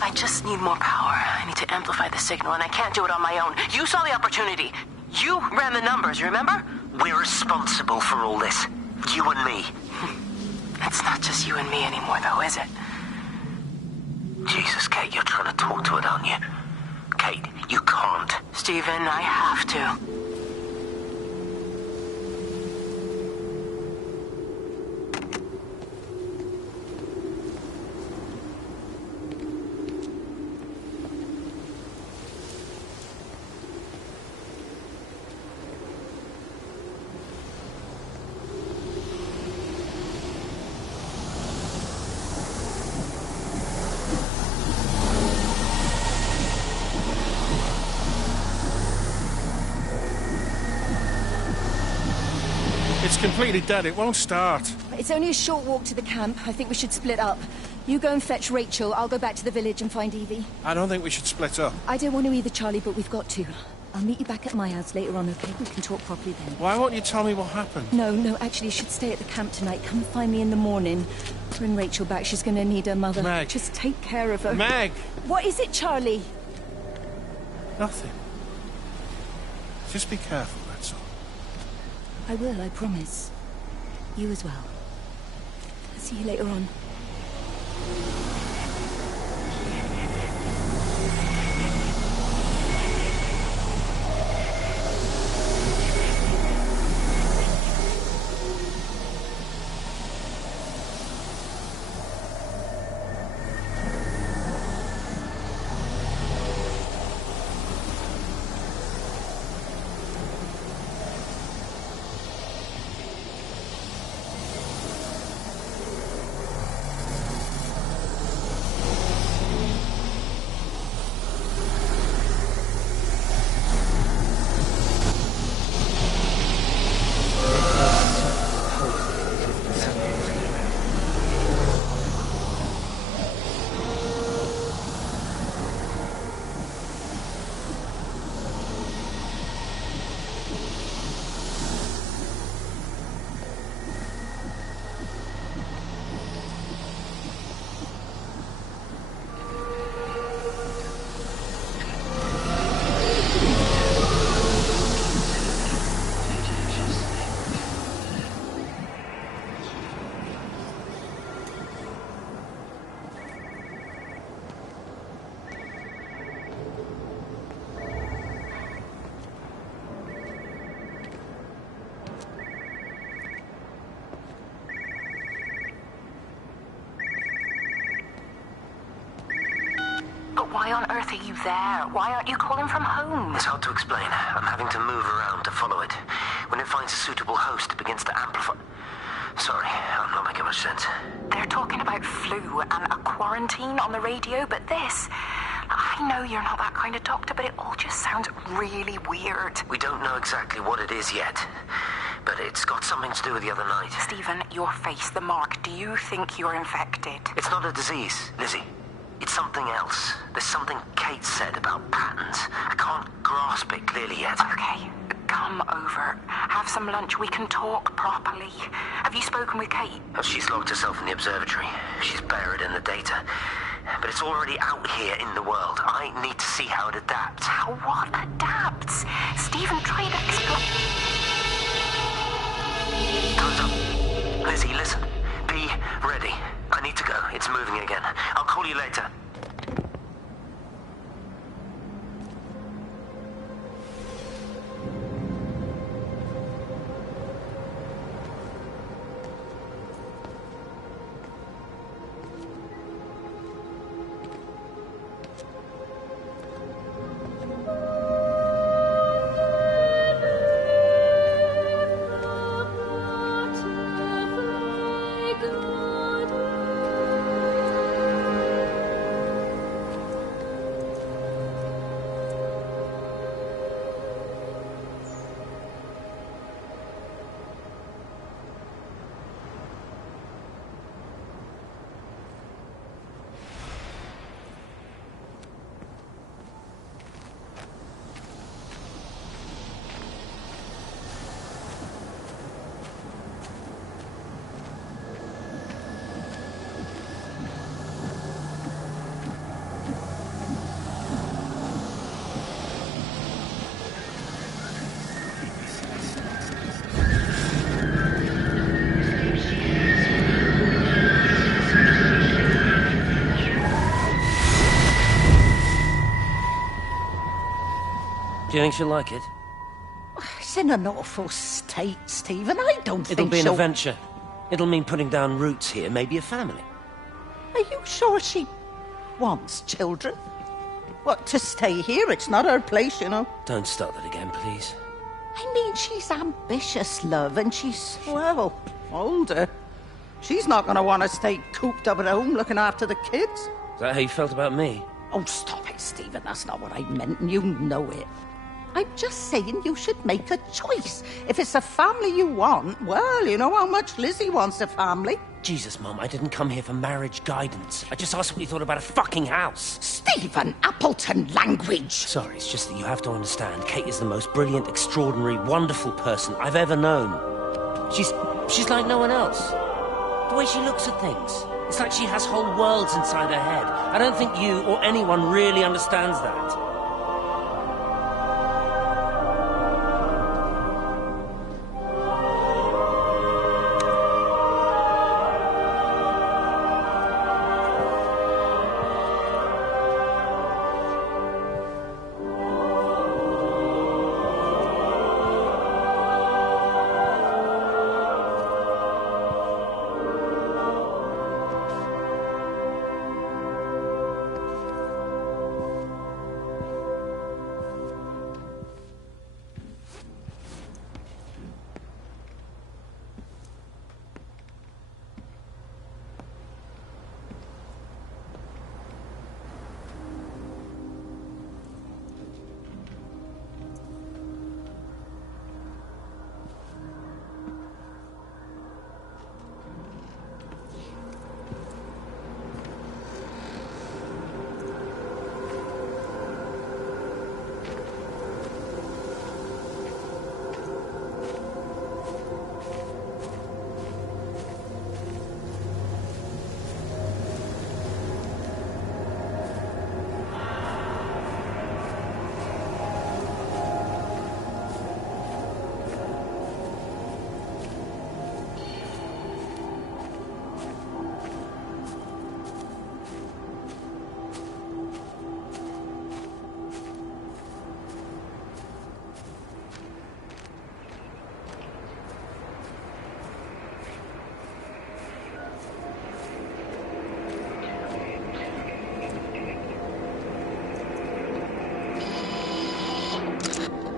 I just need more power. I need to amplify the signal, and I can't do it on my own. You saw the opportunity. You ran the numbers, remember? We're responsible for all this. You and me. It's not just you and me anymore, though, is it? Jesus, Kate, you're trying to talk to it, aren't you? Kate, you can't. Stephen, I have to. completely dead. It won't start. It's only a short walk to the camp. I think we should split up. You go and fetch Rachel. I'll go back to the village and find Evie. I don't think we should split up. I don't want to either, Charlie, but we've got to. I'll meet you back at my house later on, okay? We can talk properly then. Why won't you tell me what happened? No, actually, you should stay at the camp tonight. Come find me in the morning. Bring Rachel back. She's going to need her mother. Meg. Just take care of her. Meg! What is it, Charlie? Nothing. Just be careful, that's all. I will, I promise. You as well. I'll see you later on. Why on earth are you there? Why aren't you calling from home? It's hard to explain. I'm having to move around to follow it. When it finds a suitable host, it begins to amplify. Sorry, I'm not making much sense. They're talking about flu and a quarantine on the radio, but this... I know you're not that kind of doctor, but it all just sounds really weird. We don't know exactly what it is yet, but it's got something to do with the other night. Stephen, your face, the mark, do you think you're infected? It's not a disease, Lizzie. It's something else. There's something Kate said about patterns. I can't grasp it clearly yet. Okay, come over. Have some lunch. We can talk properly. Have you spoken with Kate? She's locked herself in the observatory. She's buried in the data. But it's already out here in the world. I need to see how it adapts. How what adapts? Stephen, try to explain. Time's up. Lizzie, listen. Be ready. I need to go. It's moving again. I'll call you later. Do you think she'll like it? It's in an awful state, Stephen. I don't think It'll be an she'll... adventure. It'll mean putting down roots here, maybe a family. Are you sure she wants children? What, to stay here? It's not her place, you know. Don't start that again, please. I mean, she's ambitious, love, and she's, well, older. She's not going to want to stay cooped up at home looking after the kids. Is that how you felt about me? Oh, stop it, Stephen. That's not what I meant, and you know it. I'm just saying you should make a choice. If it's a family you want, well, you know how much Lizzie wants a family. Jesus, Mum, I didn't come here for marriage guidance. I just asked what you thought about a fucking house. Stephen Appleton language! Sorry, it's just that you have to understand, Kate is the most brilliant, extraordinary, wonderful person I've ever known. She's like no one else. The way she looks at things. It's like she has whole worlds inside her head. I don't think you or anyone really understands that.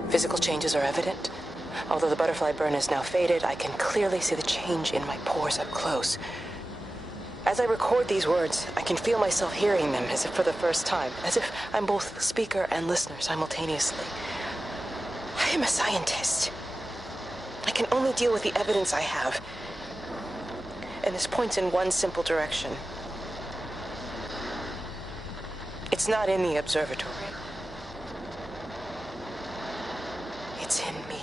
Physical changes are evident. Although the butterfly burn is now faded, I can clearly see the change in my pores up close. As I record these words, I can feel myself hearing them as if for the first time, as if I'm both speaker and listener simultaneously. I am a scientist. I can only deal with the evidence I have. And this points in one simple direction. It's not in the observatory. It's in me.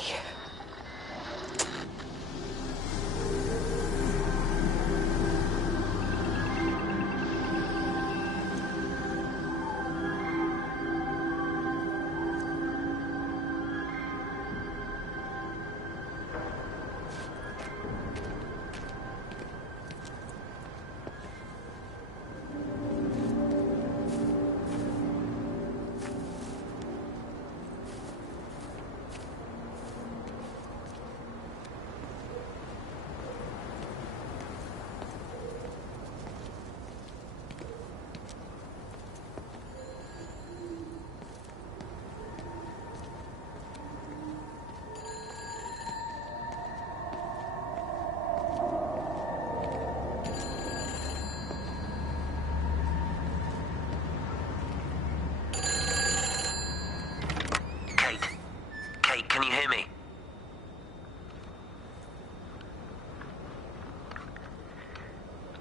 Can you hear me?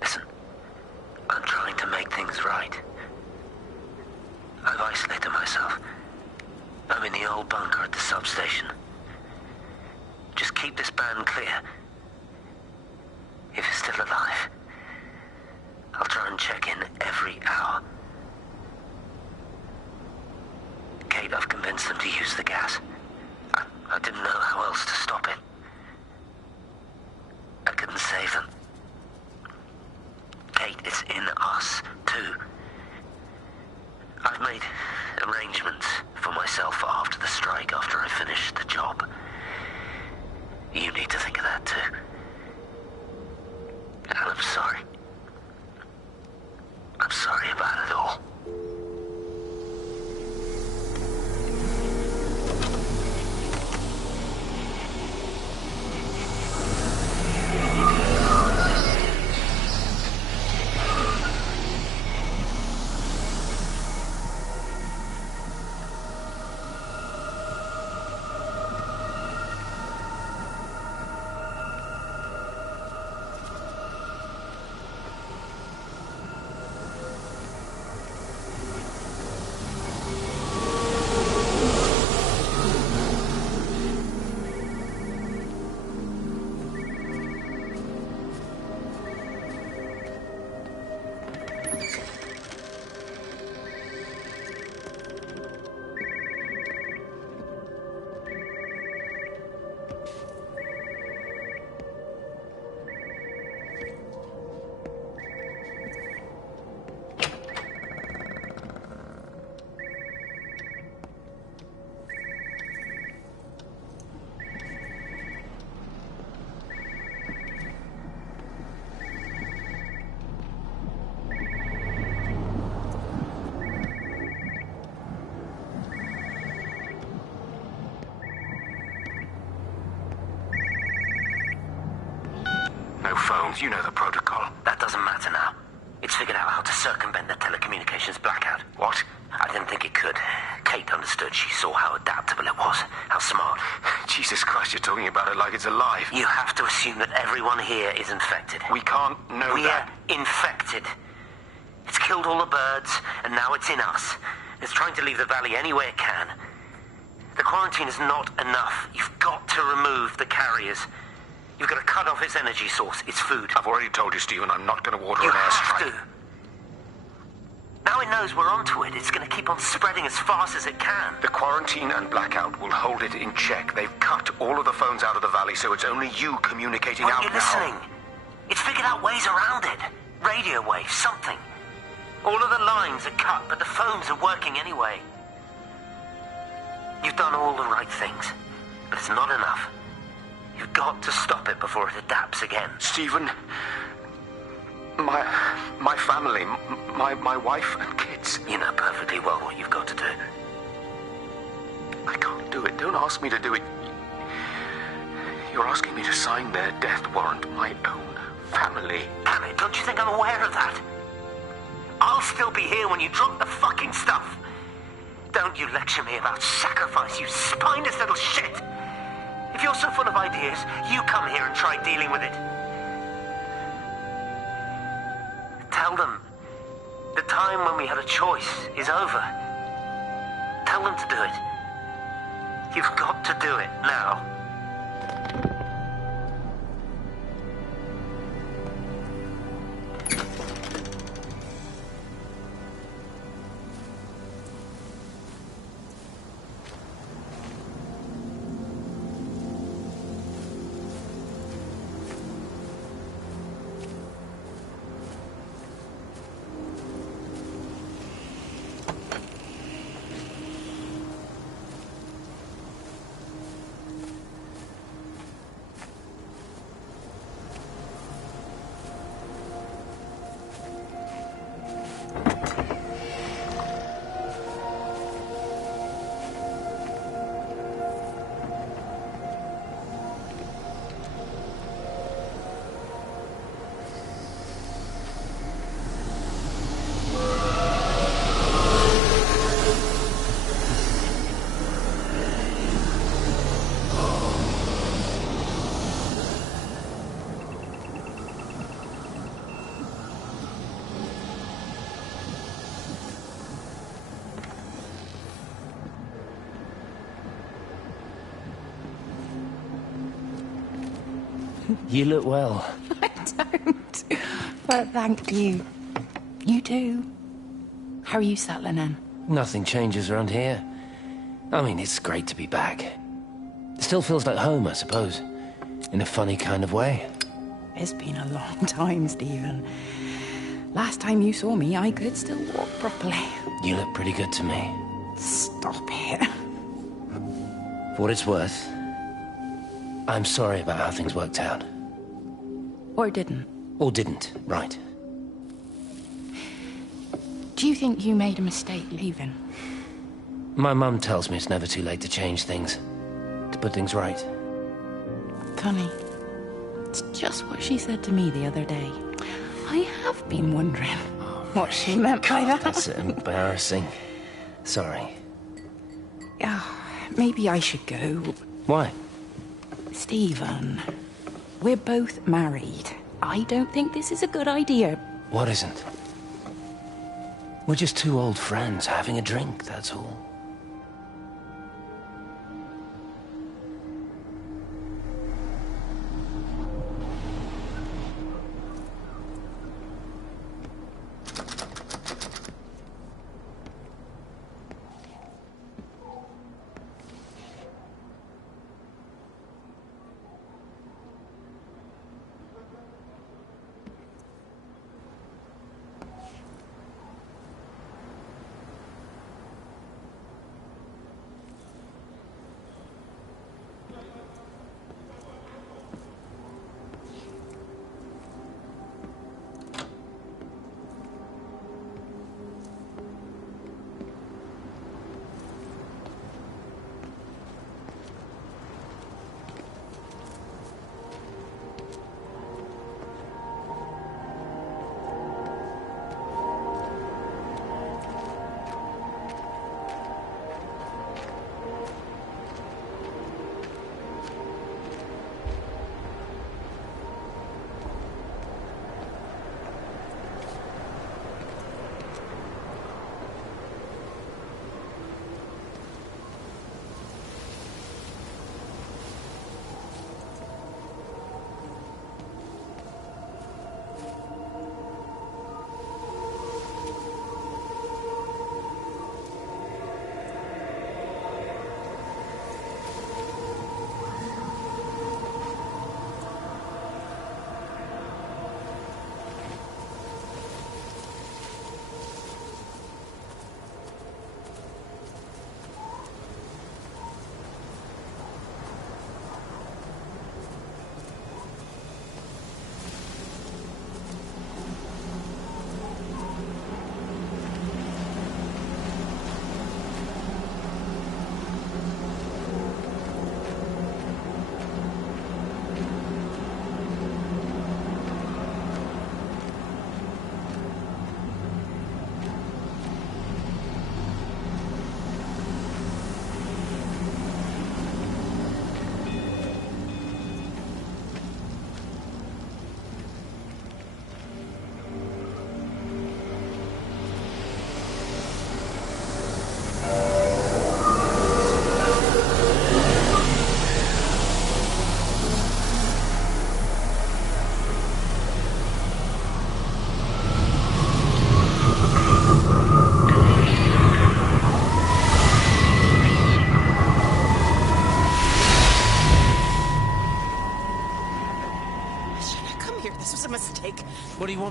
Listen, I'm trying to make things right. I've isolated myself. I'm in the old bunker at the substation. Just keep this band clear. If you're still alive, I'll try and check in every hour. Kate, I've convinced them to use the gas. I didn't know how else to stop it. I couldn't save them. Kate, it's in us, too. I've made arrangements for myself after the strike, after I finish the job. You need to think of that, too. And I'm sorry. I'm sorry about it all. phones. You know the protocol. That doesn't matter now. It's figured out how to circumvent the telecommunications blackout. What? I didn't think it could. Kate understood. She saw how adaptable it was. How smart. Jesus Christ, you're talking about it like it's alive. You have to assume that everyone here is infected. We can't know that. We're infected. It's killed all the birds, and now it's in us. It's trying to leave the valley any way it can. The quarantine is not enough. You've got to remove the carriers. You've got to cut off its energy source, its food. I've already told you, Stephen, I'm not going to water an airstrike. You have to. Now it knows we're onto it. It's going to keep on spreading as fast as it can. The quarantine and blackout will hold it in check. They've cut all of the phones out of the valley, so it's only you communicating out now. Aren't you listening? It's figured out ways around it. Radio waves, something. All of the lines are cut, but the phones are working anyway. You've done all the right things, but it's not enough. You've got to stop it before it adapts again. Stephen, my family, my wife and kids. You know perfectly well what you've got to do. I can't do it. Don't ask me to do it. You're asking me to sign their death warrant, my own family. Damn it, don't you think I'm aware of that? I'll still be here when you drop the fucking stuff. Don't you lecture me about sacrifice, you spineless little shit. If you're so full of ideas, you come here and try dealing with it. Tell them the time when we had a choice is over. Tell them to do it. You've got to do it now. You look well. I don't. But thank you. You too. How are you settling in? Nothing changes around here. I mean, it's great to be back. It still feels like home, I suppose. In a funny kind of way. It's been a long time, Stephen. Last time you saw me, I could still walk properly. You look pretty good to me. Stop it. For what it's worth, I'm sorry about how things worked out. Or didn't. Or didn't, right. Do you think you made a mistake leaving? My mum tells me it's never too late to change things. To put things right. Funny. It's just what she said to me the other day. I have been wondering what she meant by that. That's embarrassing. Sorry. Yeah, maybe I should go. Why? Stephen, we're both married. I don't think this is a good idea. What isn't? We're just two old friends having a drink, that's all.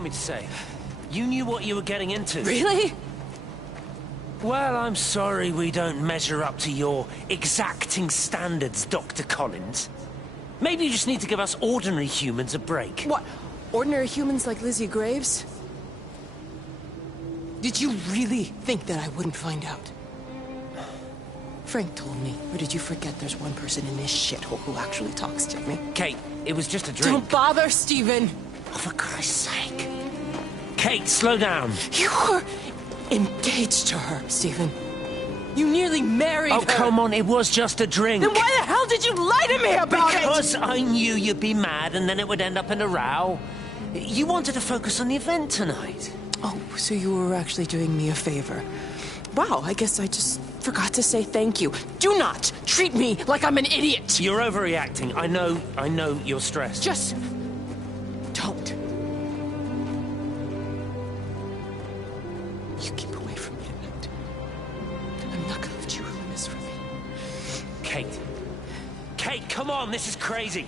want me to say? You knew what you were getting into. Really? Well, I'm sorry we don't measure up to your exacting standards, Dr. Collins. Maybe you just need to give us ordinary humans a break. What? Ordinary humans like Lizzie Graves? Did you really think that I wouldn't find out? Frank told me, or did you forget there's one person in this shithole who actually talks to me? Kate, it was just a drink. Don't bother, Stephen! Oh, for Christ's sake. Kate, slow down. You were engaged to her, Stephen. You nearly married her. Oh, come on, it was just a drink. Then why the hell did you lie to me about it? Because I knew you'd be mad and then it would end up in a row. You wanted to focus on the event tonight. Oh, so you were actually doing me a favor. Wow, I guess I just forgot to say thank you. Do not treat me like I'm an idiot! You're overreacting. I know you're stressed. Just don't. You keep away from me tonight. I'm not gonna let you ruin this for me. Kate. Kate, come on, this is crazy.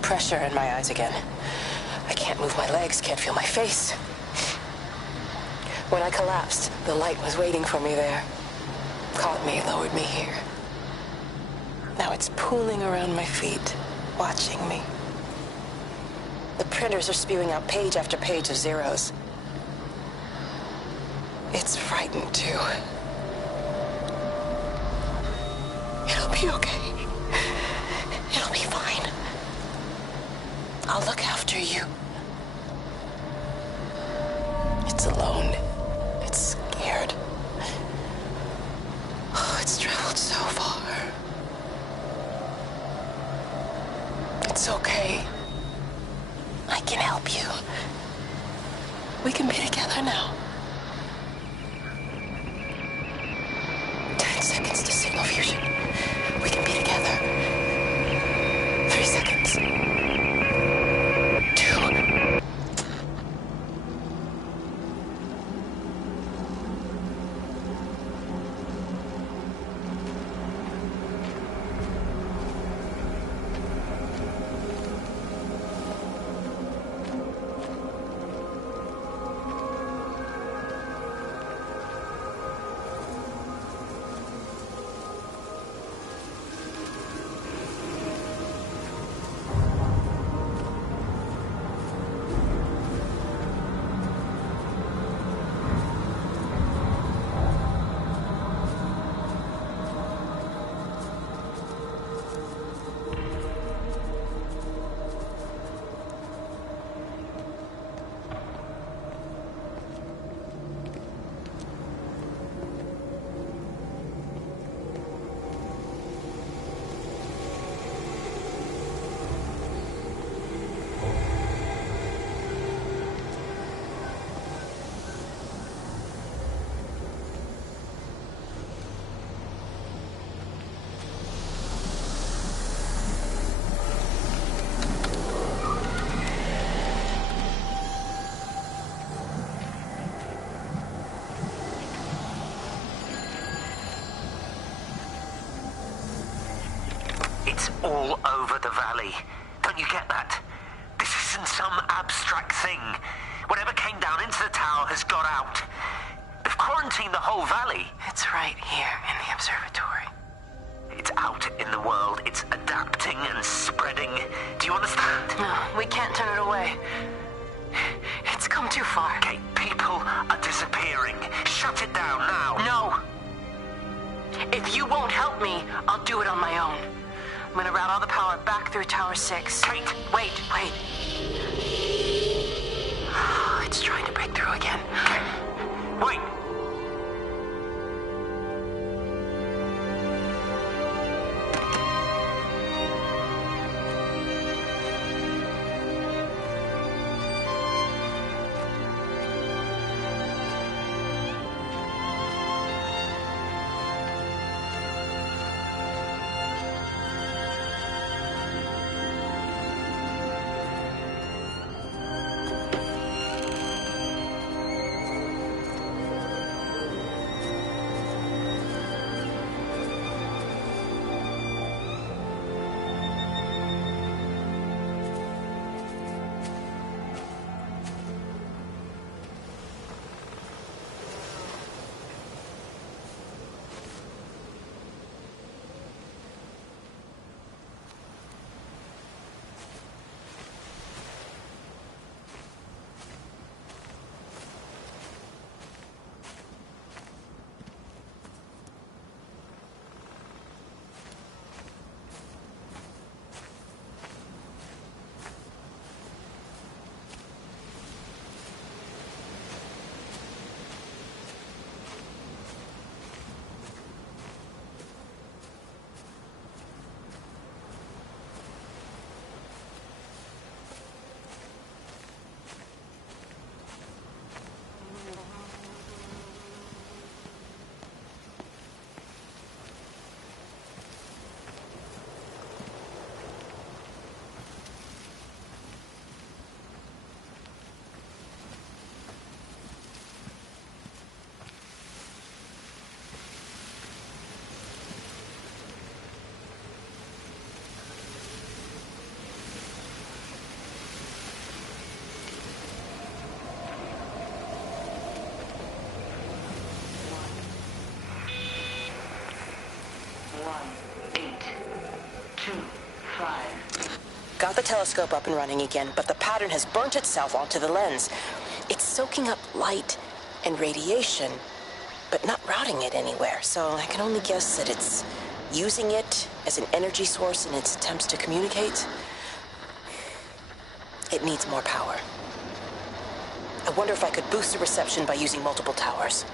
Pressure in my eyes again. I can't move my legs, can't feel my face. When I collapsed, the light was waiting for me there. Caught me, lowered me here. Now it's pooling around my feet, watching me. The printers are spewing out page after page of zeros. It's frightened too. It'll be okay. It'll be fine. I'll look after you. It's alone. It's scared. Oh, it's traveled so far. It's okay. I can help you. We can be together now. 10 seconds to signal fusion. We can be together. 3 seconds. 2. It's all over the valley. Don't you get that? This isn't some abstract thing. Whatever came down into the tower has got out. They've quarantined the whole valley. It's right here in the observatory. It's out in the world. It's adapting and spreading. Do you understand? No, we can't turn it away. It's come too far. Kate, people are disappearing. Shut it down now. No. If you won't help me, I'll do it on my own. I'm gonna route all the power back through Tower 6. Kate! Wait. It's trying to break through again. Kate! Wait! Got the telescope up and running again, but the pattern has burnt itself onto the lens. It's soaking up light and radiation, but not routing it anywhere, so I can only guess that it's using it as an energy source in its attempts to communicate. It needs more power. I wonder if I could boost the reception by using multiple towers.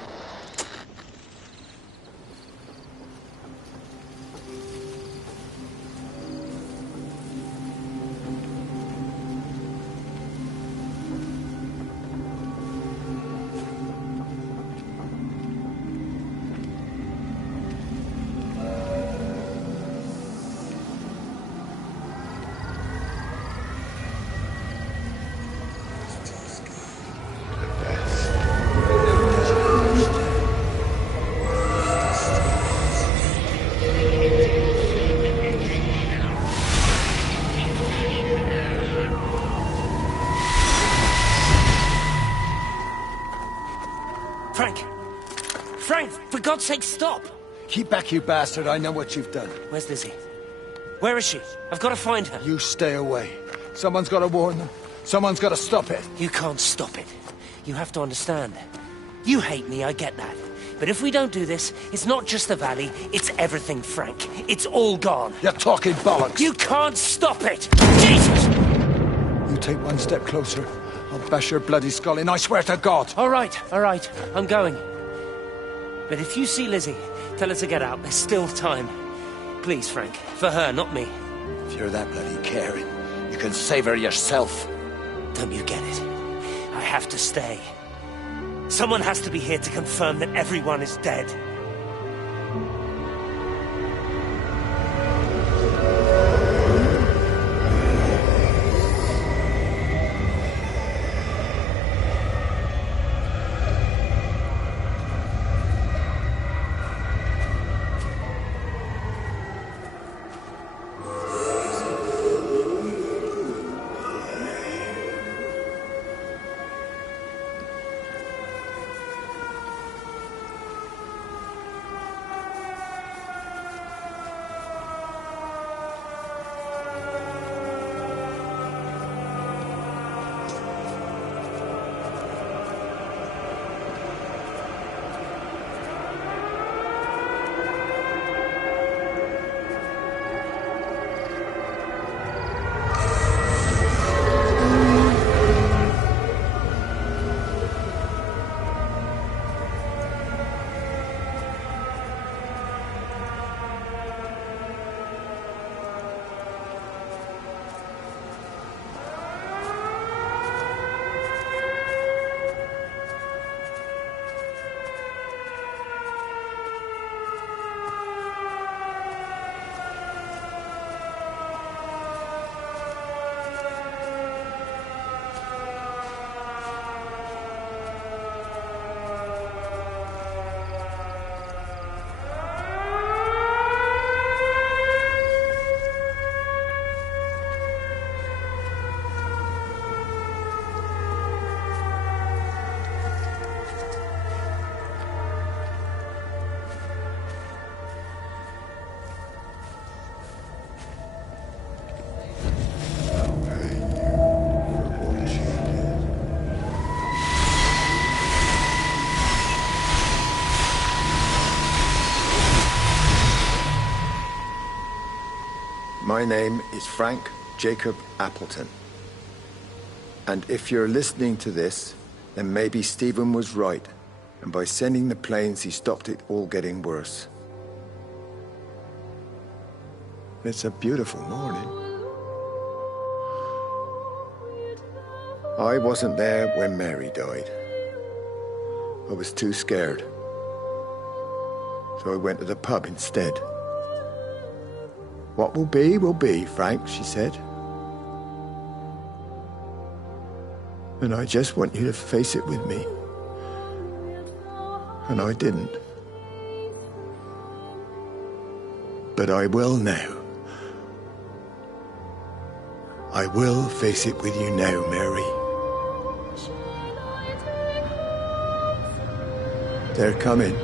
Frank, for God's sake, stop! Keep back, you bastard. I know what you've done. Where's Lizzie? Where is she? I've got to find her. You stay away. Someone's got to warn them. Someone's got to stop it. You can't stop it. You have to understand. You hate me, I get that. But if we don't do this, it's not just the valley, it's everything, Frank. It's all gone. You're talking bollocks. You can't stop it! Jesus! You take one step closer, I'll bash your bloody skull in, I swear to God. All right, I'm going. But if you see Lizzie, tell her to get out. There's still time. Please, Frank. For her, not me. If you're that bloody caring, you can save her yourself. Don't you get it? I have to stay. Someone has to be here to confirm that everyone is dead. My name is Frank Jacob Appleton. And if you're listening to this, then maybe Stephen was right. And by sending the planes, he stopped it all getting worse. It's a beautiful morning. I wasn't there when Mary died. I was too scared. So I went to the pub instead. What will be, Frank, she said. And I just want you to face it with me. And I didn't. But I will now. I will face it with you now, Mary. They're coming.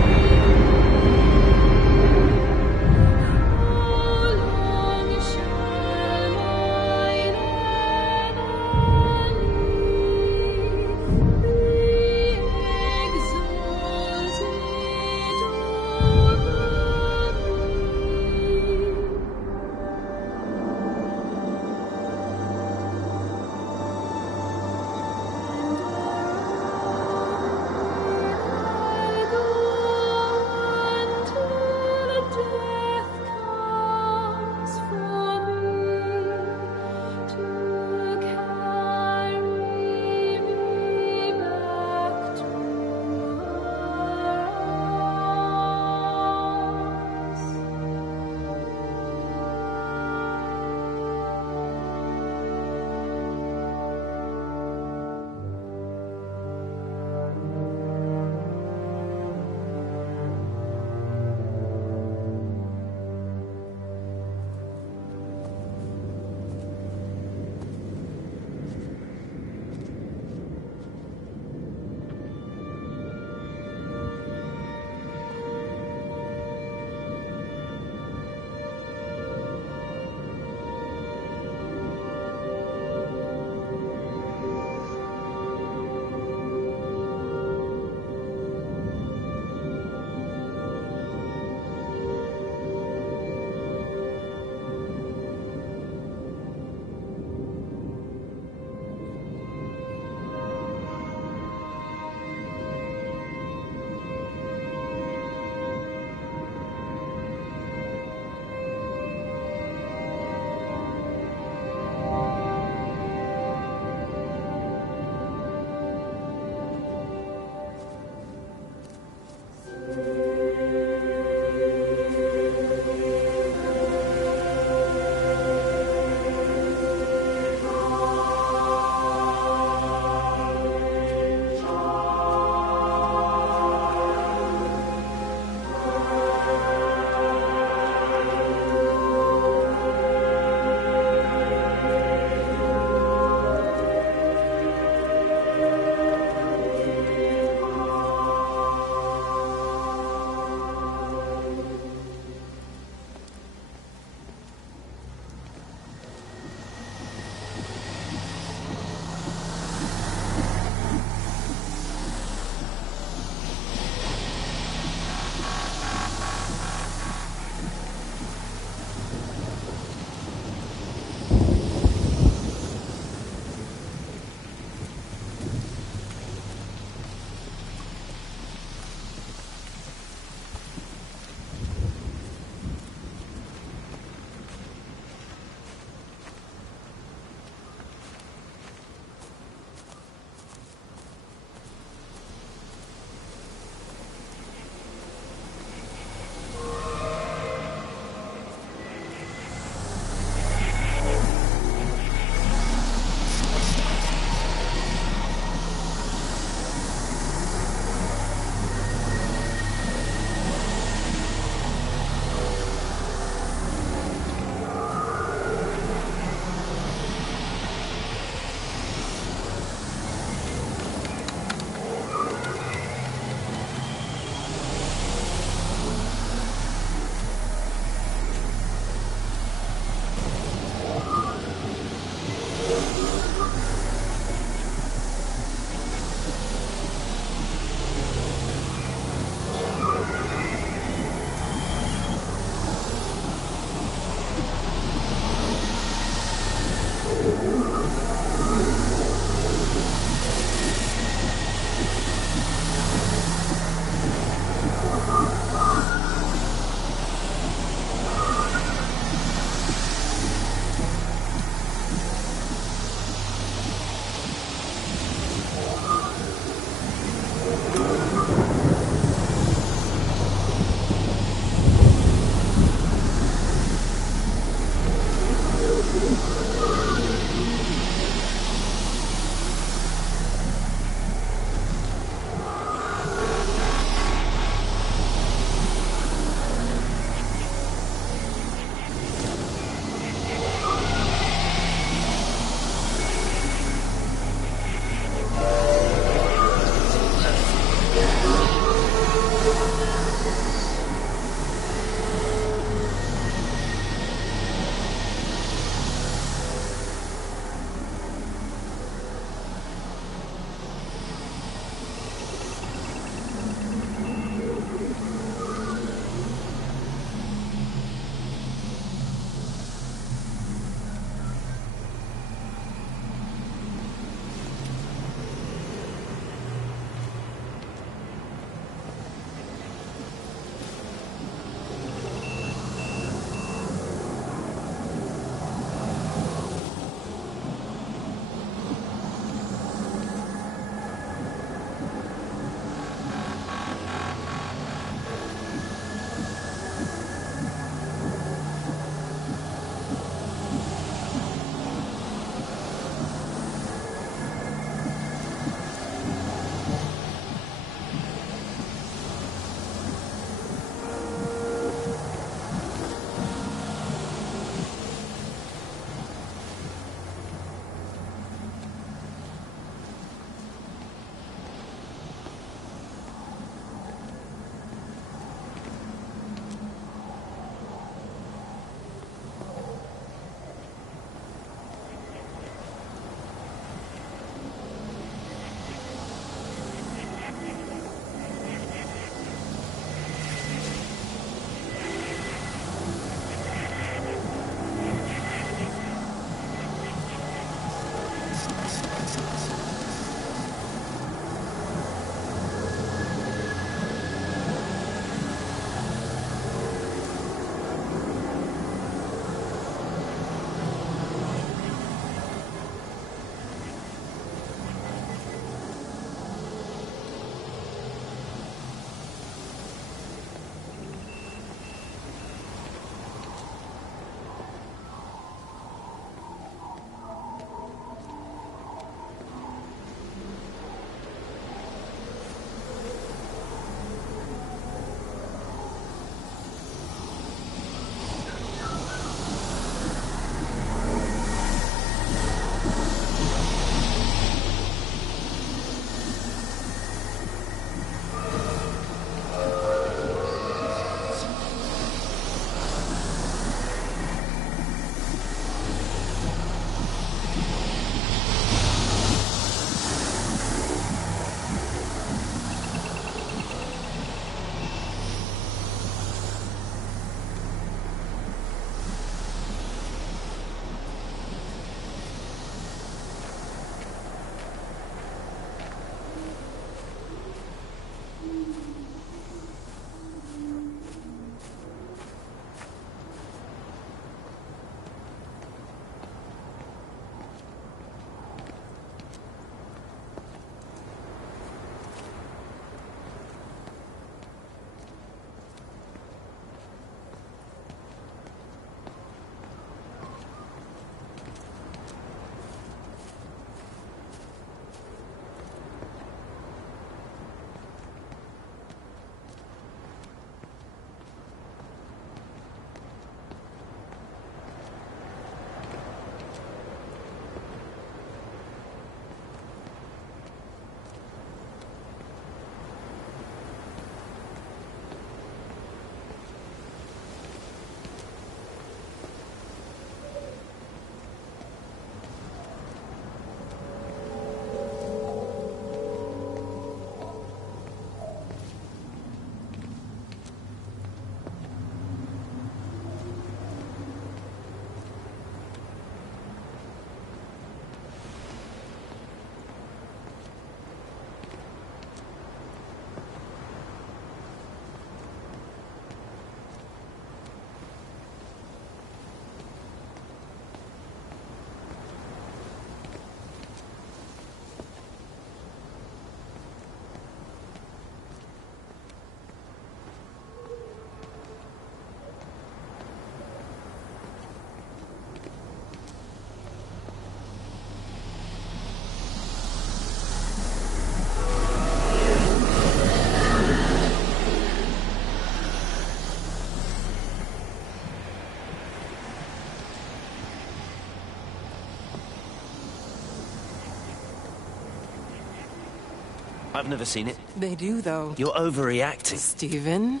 I've never seen it. They do, though. You're overreacting. Stephen,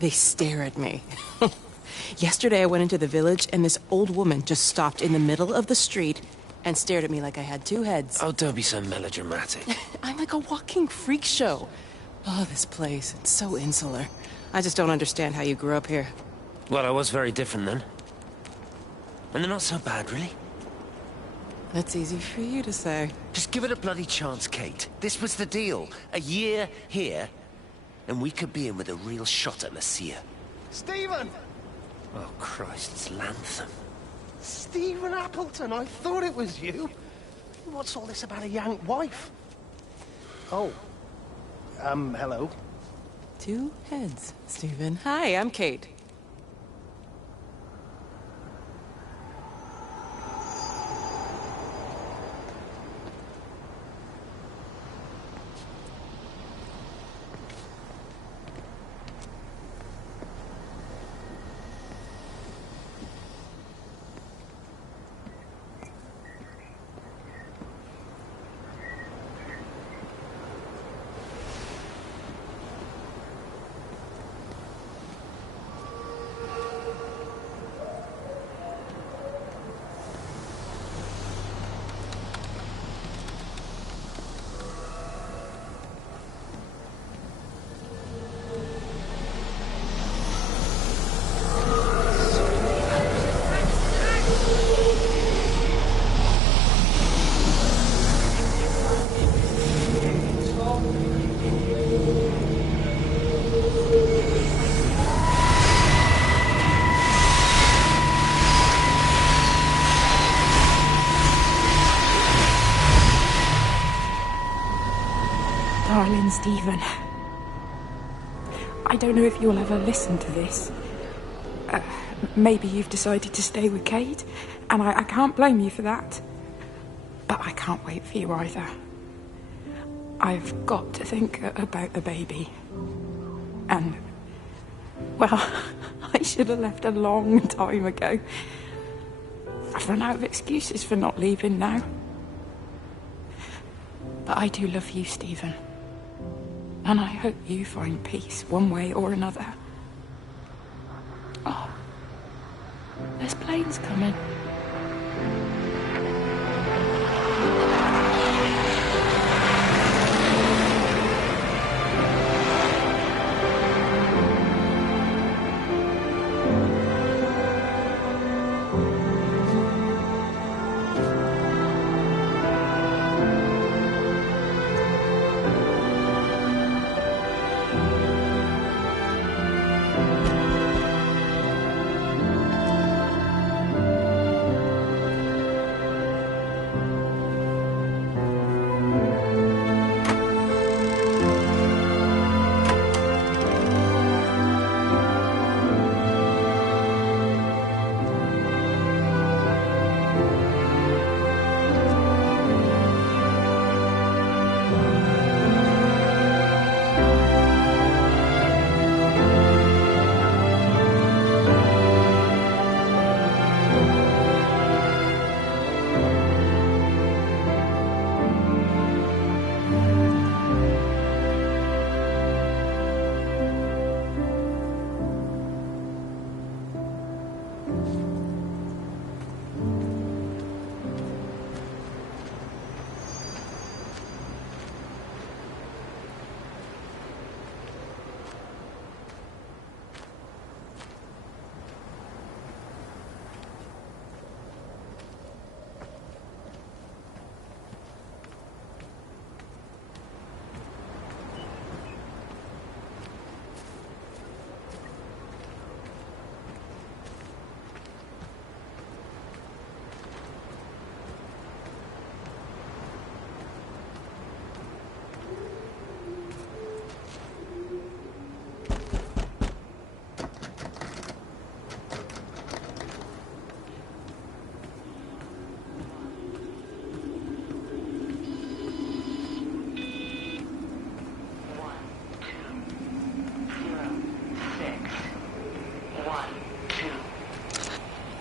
they stare at me. Yesterday I went into the village and this old woman just stopped in the middle of the street and stared at me like I had two heads. Oh, don't be so melodramatic. I'm like a walking freak show. Oh, this place, it's so insular. I just don't understand how you grew up here. Well, I was very different then. And they're not so bad, really. That's easy for you to say. Just give it a bloody chance, Kate. This was the deal. A year here, and we could be in with a real shot at Lucia. Stephen! Oh, Christ, it's Lantham. Stephen Appleton, I thought it was you. What's all this about a Yank wife? Oh. Hello. Two heads, Stephen. Hi, I'm Kate. Darling Stephen, I don't know if you'll ever listen to this. Maybe you've decided to stay with Kate, and I can't blame you for that. But I can't wait for you either. I've got to think about the baby. And, well, I should have left a long time ago. I've run out of excuses for not leaving now. But I do love you, Stephen. And I hope you find peace one way or another. Oh, there's planes coming.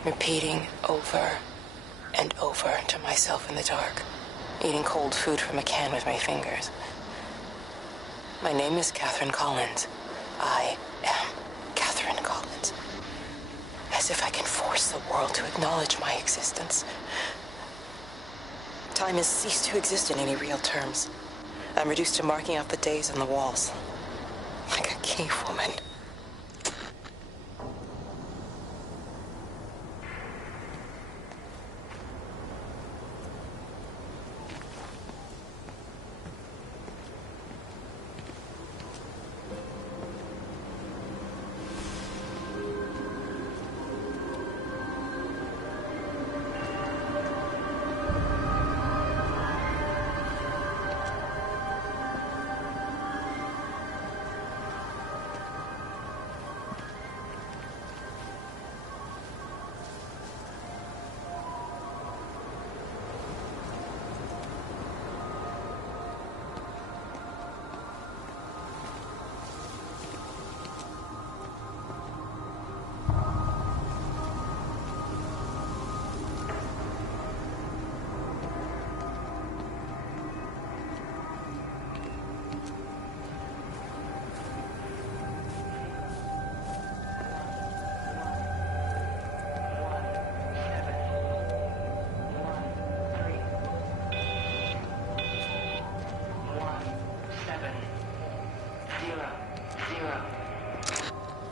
Repeating over and over to myself in the dark, eating cold food from a can with my fingers. My name is Catherine Collins. I am Catherine Collins. As if I can force the world to acknowledge my existence. Time has ceased to exist in any real terms. I'm reduced to marking out the days on the walls. Like a cave woman.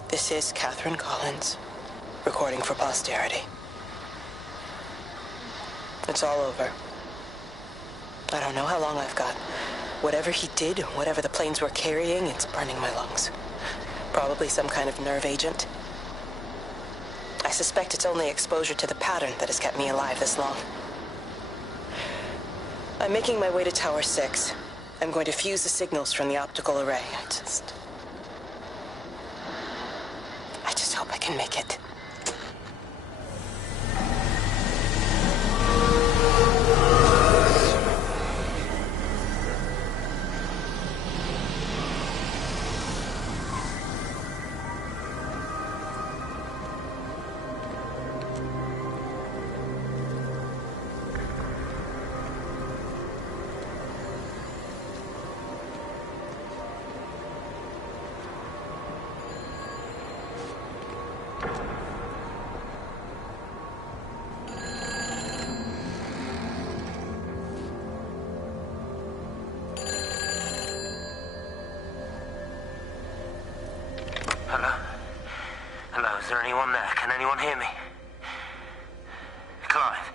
This is Catherine Collins, recording for posterity. It's all over. I don't know how long I've got. Whatever he did, whatever the planes were carrying, it's burning my lungs. Probably some kind of nerve agent. I suspect it's only exposure to the pattern that has kept me alive this long. I'm making my way to Tower 6. I'm going to fuse the signals from the optical array. I just hope I can make it. Hello? Hello, is there anyone there? Can anyone hear me? Clive?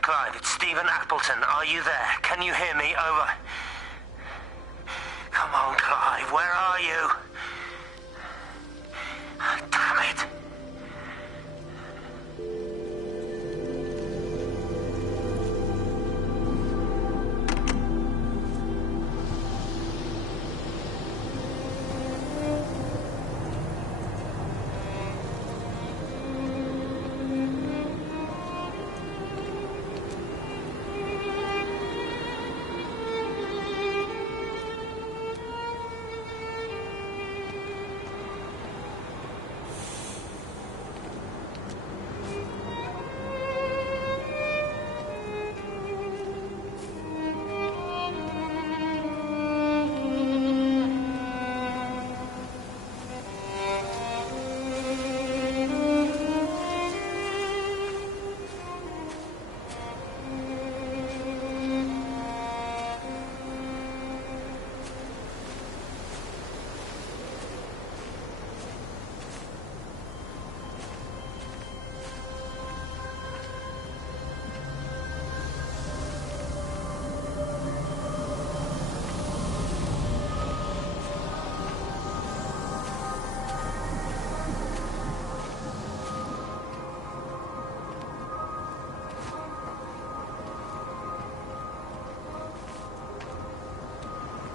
Clive, it's Stephen Appleton. Are you there? Can you hear me? Over. Come on, Clive, where are you? Damn it.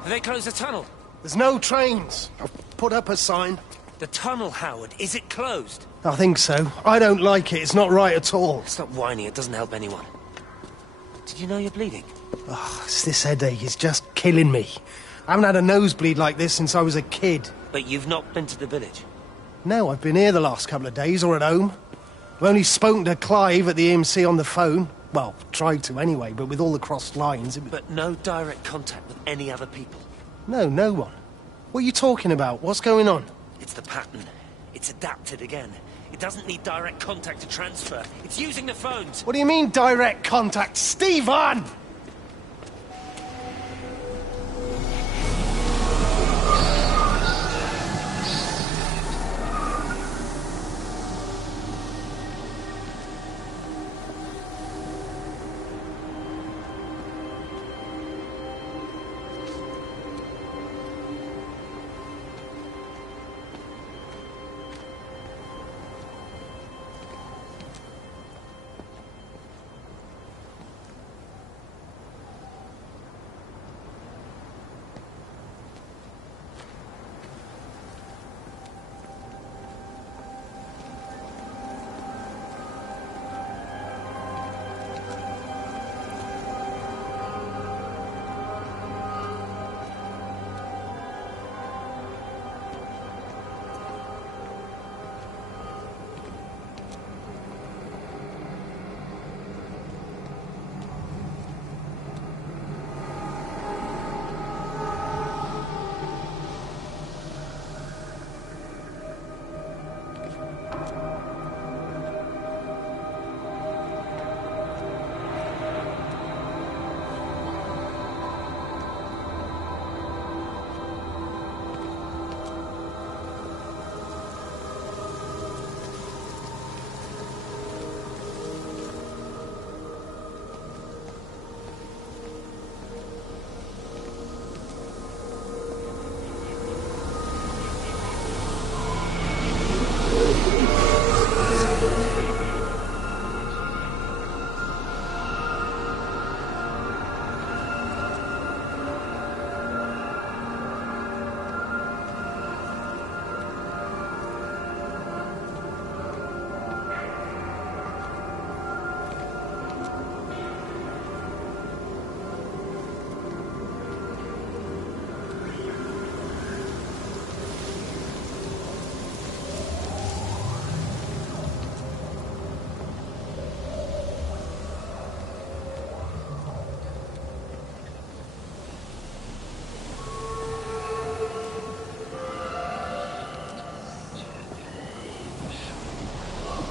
Have they closed the tunnel? There's no trains. I've put up a sign. The tunnel, Howard, is it closed? I think so. I don't like it. It's not right at all. Stop whining, it doesn't help anyone. Did you know you're bleeding? Oh, it's this headache. It's just killing me. I haven't had a nosebleed like this since I was a kid. But you've not been to the village? No, I've been here the last couple of days, or at home. I've only spoken to Clive at the EMC on the phone. Well, tried to anyway, but with all the crossed lines... But no direct contact with any other people? No, no one. What are you talking about? What's going on? It's the pattern. It's adapted again. It doesn't need direct contact to transfer. It's using the phones. What do you mean, direct contact? Stephen!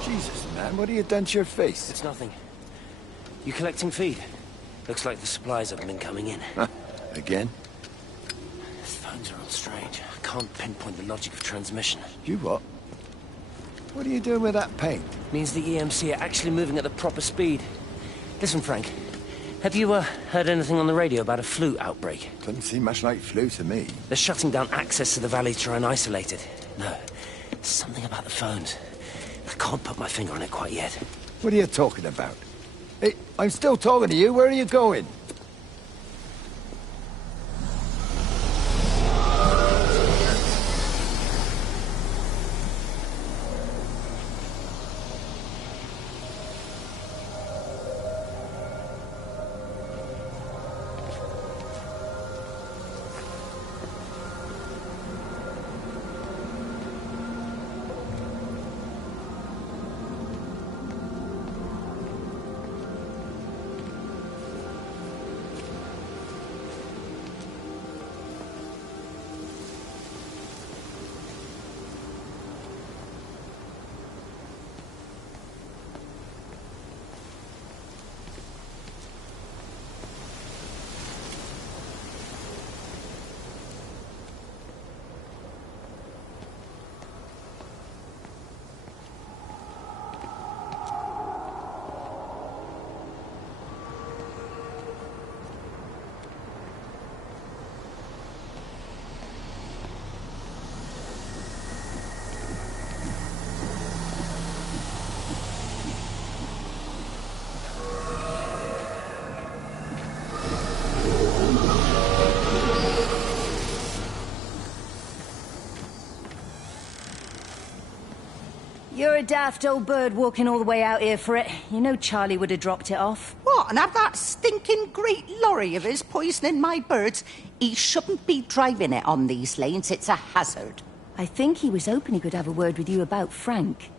Jesus, man, what have you done to your face? It's nothing. You collecting feed? Looks like the supplies haven't been coming in. Huh? Again? The phones are all strange. I can't pinpoint the logic of transmission. You what? What are you doing with that paint? Means the EMC are actually moving at the proper speed. Listen, Frank. Have you heard anything on the radio about a flu outbreak? Doesn't seem much like flu to me. They're shutting down access to the valley to try and isolate it. No, something about the phones. I can't put my finger on it quite yet. What are you talking about? Hey, I'm still talking to you. Where are you going? You're a daft old bird walking all the way out here for it. You know Charlie would have dropped it off. What, and have that stinking great lorry of his poisoning my birds? He shouldn't be driving it on these lanes. It's a hazard. I think he was hoping he could have a word with you about Frank.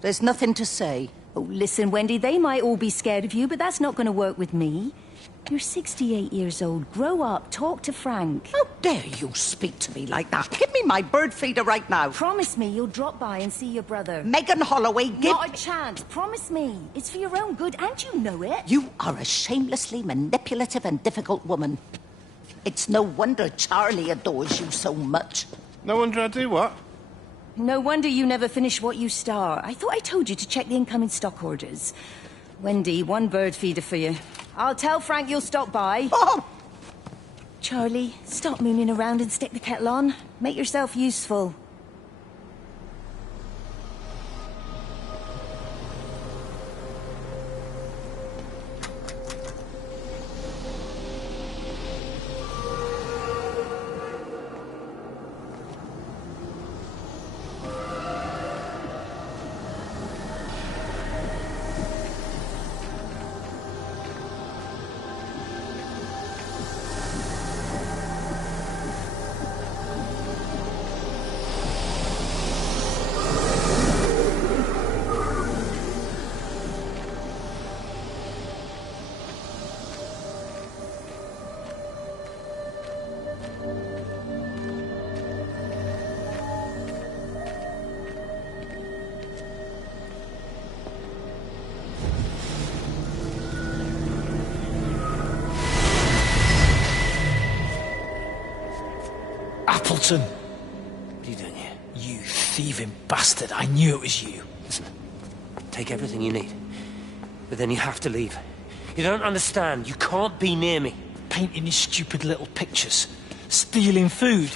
There's nothing to say. Oh, listen, Wendy, they might all be scared of you, but that's not going to work with me. You're 68 years old. Grow up. Talk to Frank. How dare you speak to me like that? Give me my bird feeder right now. Promise me you'll drop by and see your brother. Megan Holloway, give... Not a chance. Promise me. It's for your own good, and you know it. You are a shamelessly manipulative and difficult woman. It's no wonder Charlie adores you so much. No wonder I do what? No wonder you never finish what you start. I thought I told you to check the incoming stock orders. Wendy, one bird feeder for you. I'll tell Frank you'll stop by. Oh! Charlie, stop mooning around and stick the kettle on. Make yourself useful. Appleton! What are you doing here? You thieving bastard. I knew it was you. Listen, take everything you need. But then you have to leave. You don't understand. You can't be near me. Painting your stupid little pictures. Stealing food.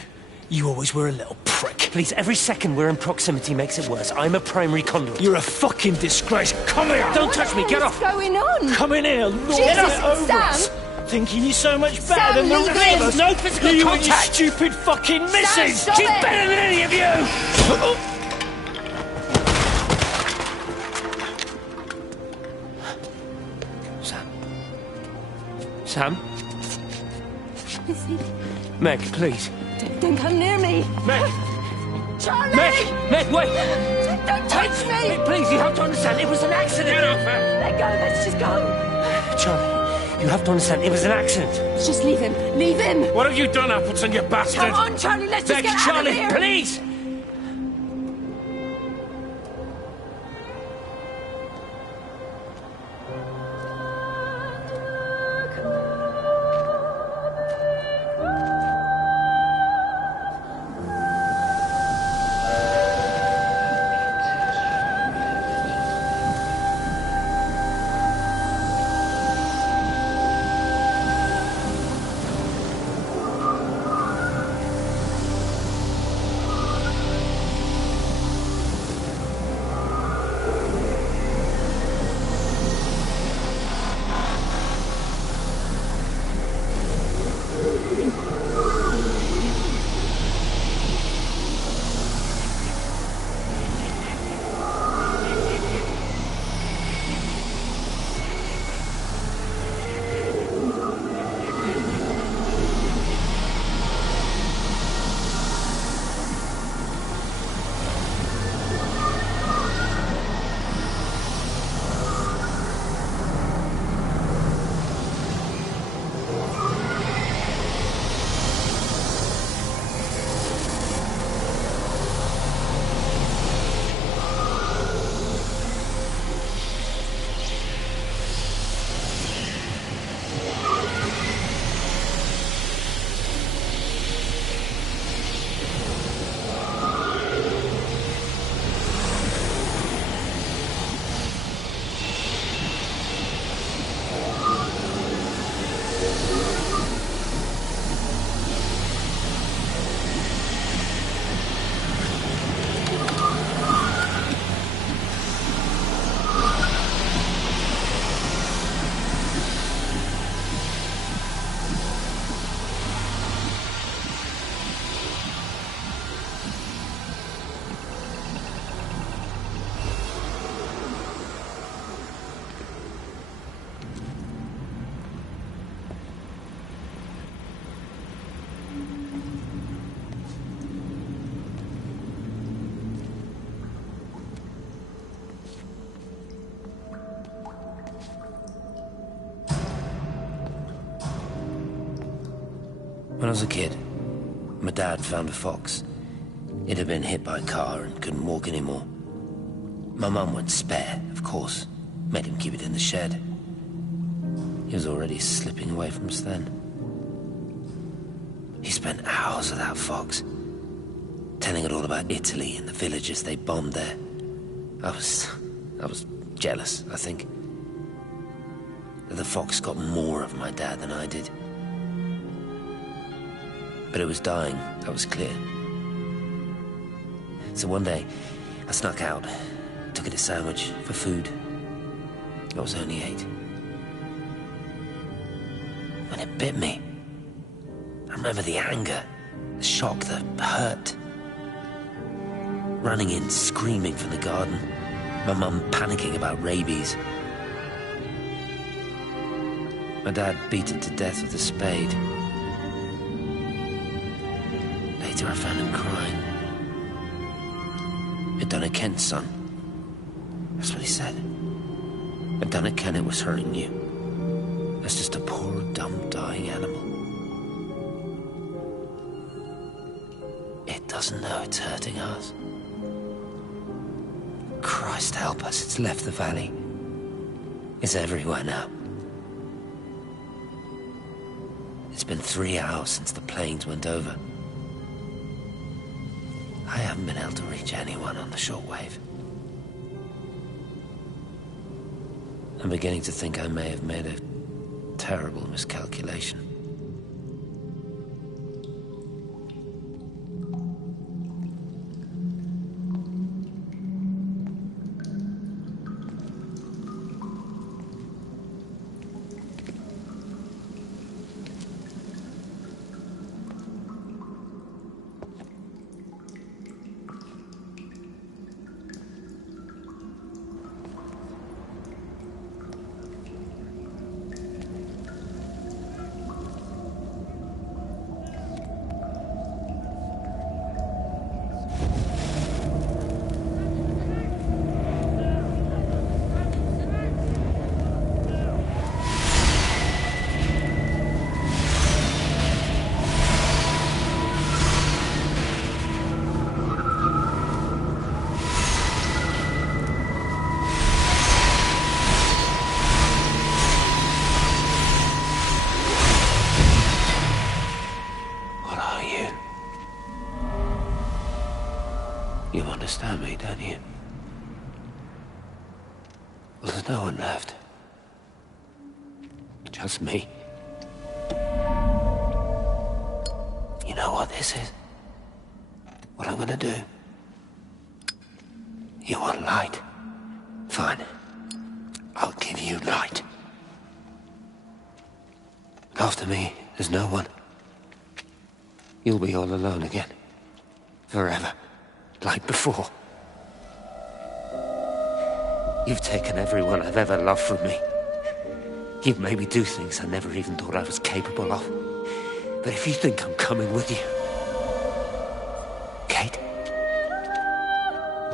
You always were a little prick. Please, every second we're in proximity makes it worse. I'm a primary conduit. You're a fucking disgrace. Come here! Don't touch me, get off! What's going on? Come in here, Lord, Jesus, get it over Sam! us. Thinking you're so much better Sam, than the leave rest him. of us. No physical you contact. And your stupid fucking missus. stop She's it. better than any of you! Sam? Meg, please. Don't come near me. Meg! Charlie! Meg, wait! Don't touch me! Please, you have to understand, it was an accident! Get off her! Let go, let's just go. Charlie, you have to understand, it was an accident. Just leave him. Leave him. What have you done, Appleton, you bastard? Come on, Charlie, let's just Meg, get out Charlie, of here. please! When I was a kid, my dad found a fox. It had been hit by a car and couldn't walk anymore. My mum went spare, of course. Made him keep it in the shed. He was already slipping away from us then. He spent hours with that fox, telling it all about Italy and the villages they bombed there. I was jealous, I think. That the fox got more of my dad than I did. But it was dying, that was clear. So one day, I snuck out, took it a sandwich for food. I was only 8. When it bit me, I remember the anger, the shock, the hurt. Running in, screaming from the garden. My mum panicking about rabies. My dad beat it to death with a spade. Later I found him crying. I'd done it, Kent's son. That's what he said. I'd done it, Ken, it was hurting you. That's just a poor, dumb, dying animal. It doesn't know it's hurting us. Christ help us, it's left the valley. It's everywhere now. It's been 3 hours since the planes went over. I haven't been able to reach anyone on the shortwave. I'm beginning to think I may have made a terrible miscalculation. You understand me, don't you? Well, there's no one left. Just me. You know what this is? What I'm gonna do? You want light? Fine. I'll give you light. After me, there's no one. You'll be all alone again. Forever. Like before. You've taken everyone I've ever loved from me. You've made me do things I never even thought I was capable of. But if you think I'm coming with you... Kate?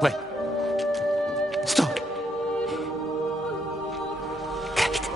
Wait. Stop. Kate.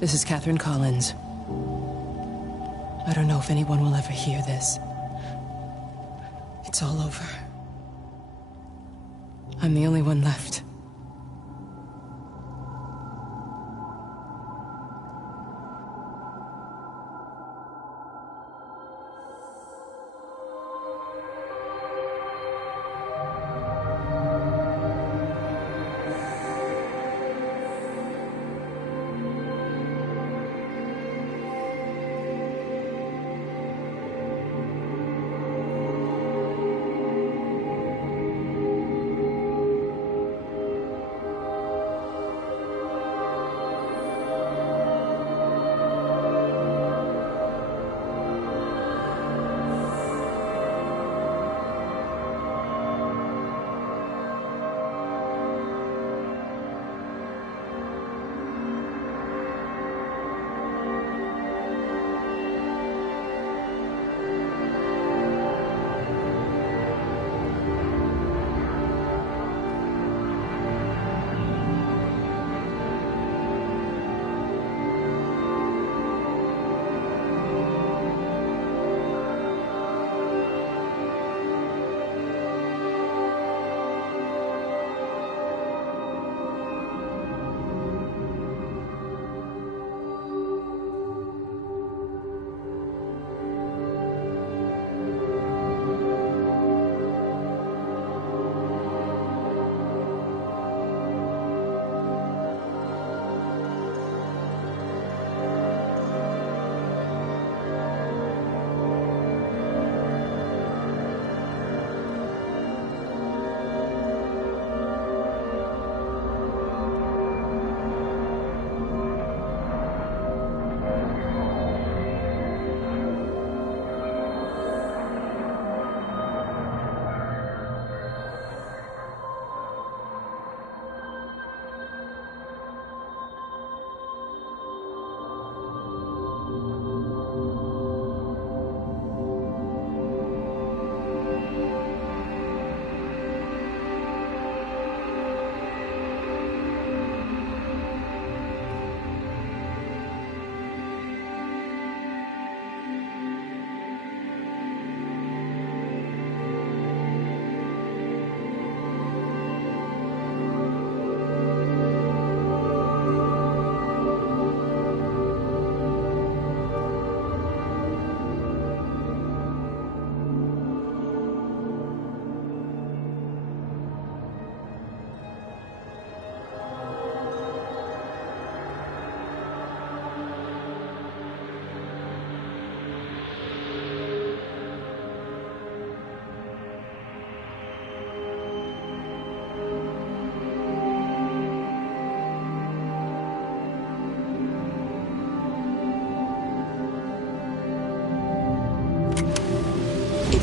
This is Catherine Collins. I don't know if anyone will ever hear this. It's all over. I'm the only one left.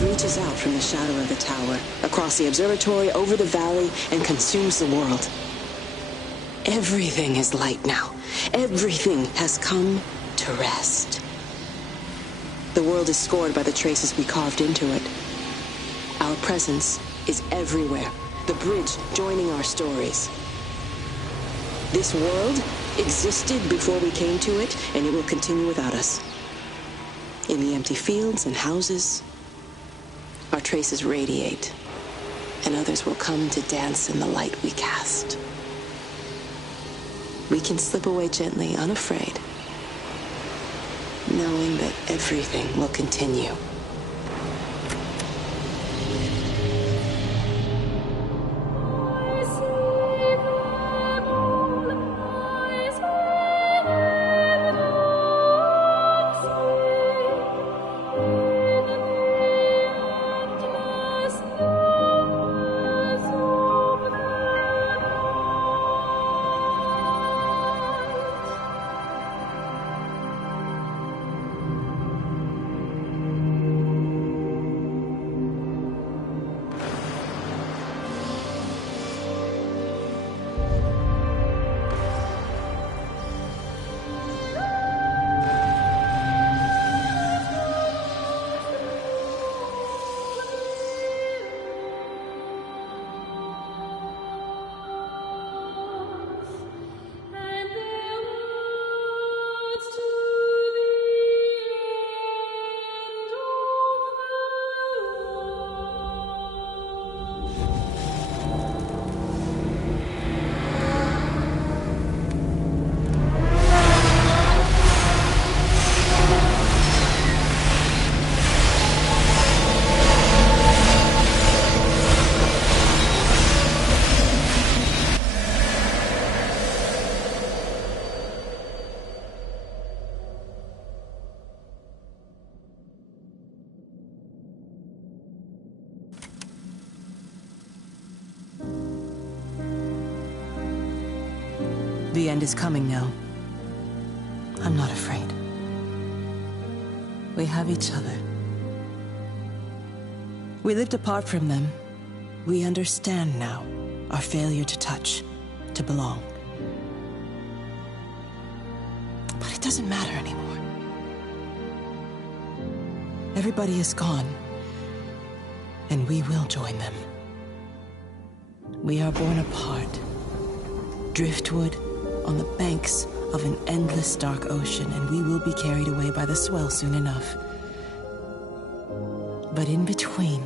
Reaches out from the shadow of the tower, across the observatory, over the valley, and consumes the world. Everything is light now. Everything has come to rest. The world is scored by the traces we carved into it. Our presence is everywhere, the bridge joining our stories. This world existed before we came to it, and it will continue without us. In the empty fields and houses, our traces radiate, and others will come to dance in the light we cast. We can slip away gently, unafraid, knowing that everything will continue. The end is coming now. I'm not afraid. We have each other. We lived apart from them. We understand now our failure to touch, to belong. But it doesn't matter anymore. Everybody is gone, and we will join them. We are born apart, driftwood on the banks of an endless dark ocean, and we will be carried away by the swell soon enough. But in between,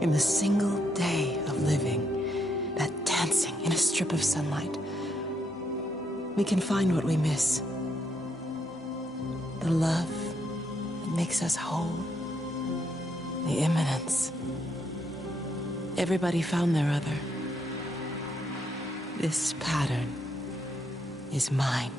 in the single day of living, that dancing in a strip of sunlight, we can find what we miss. The love that makes us whole. The imminence. Everybody found their other. This pattern is mine.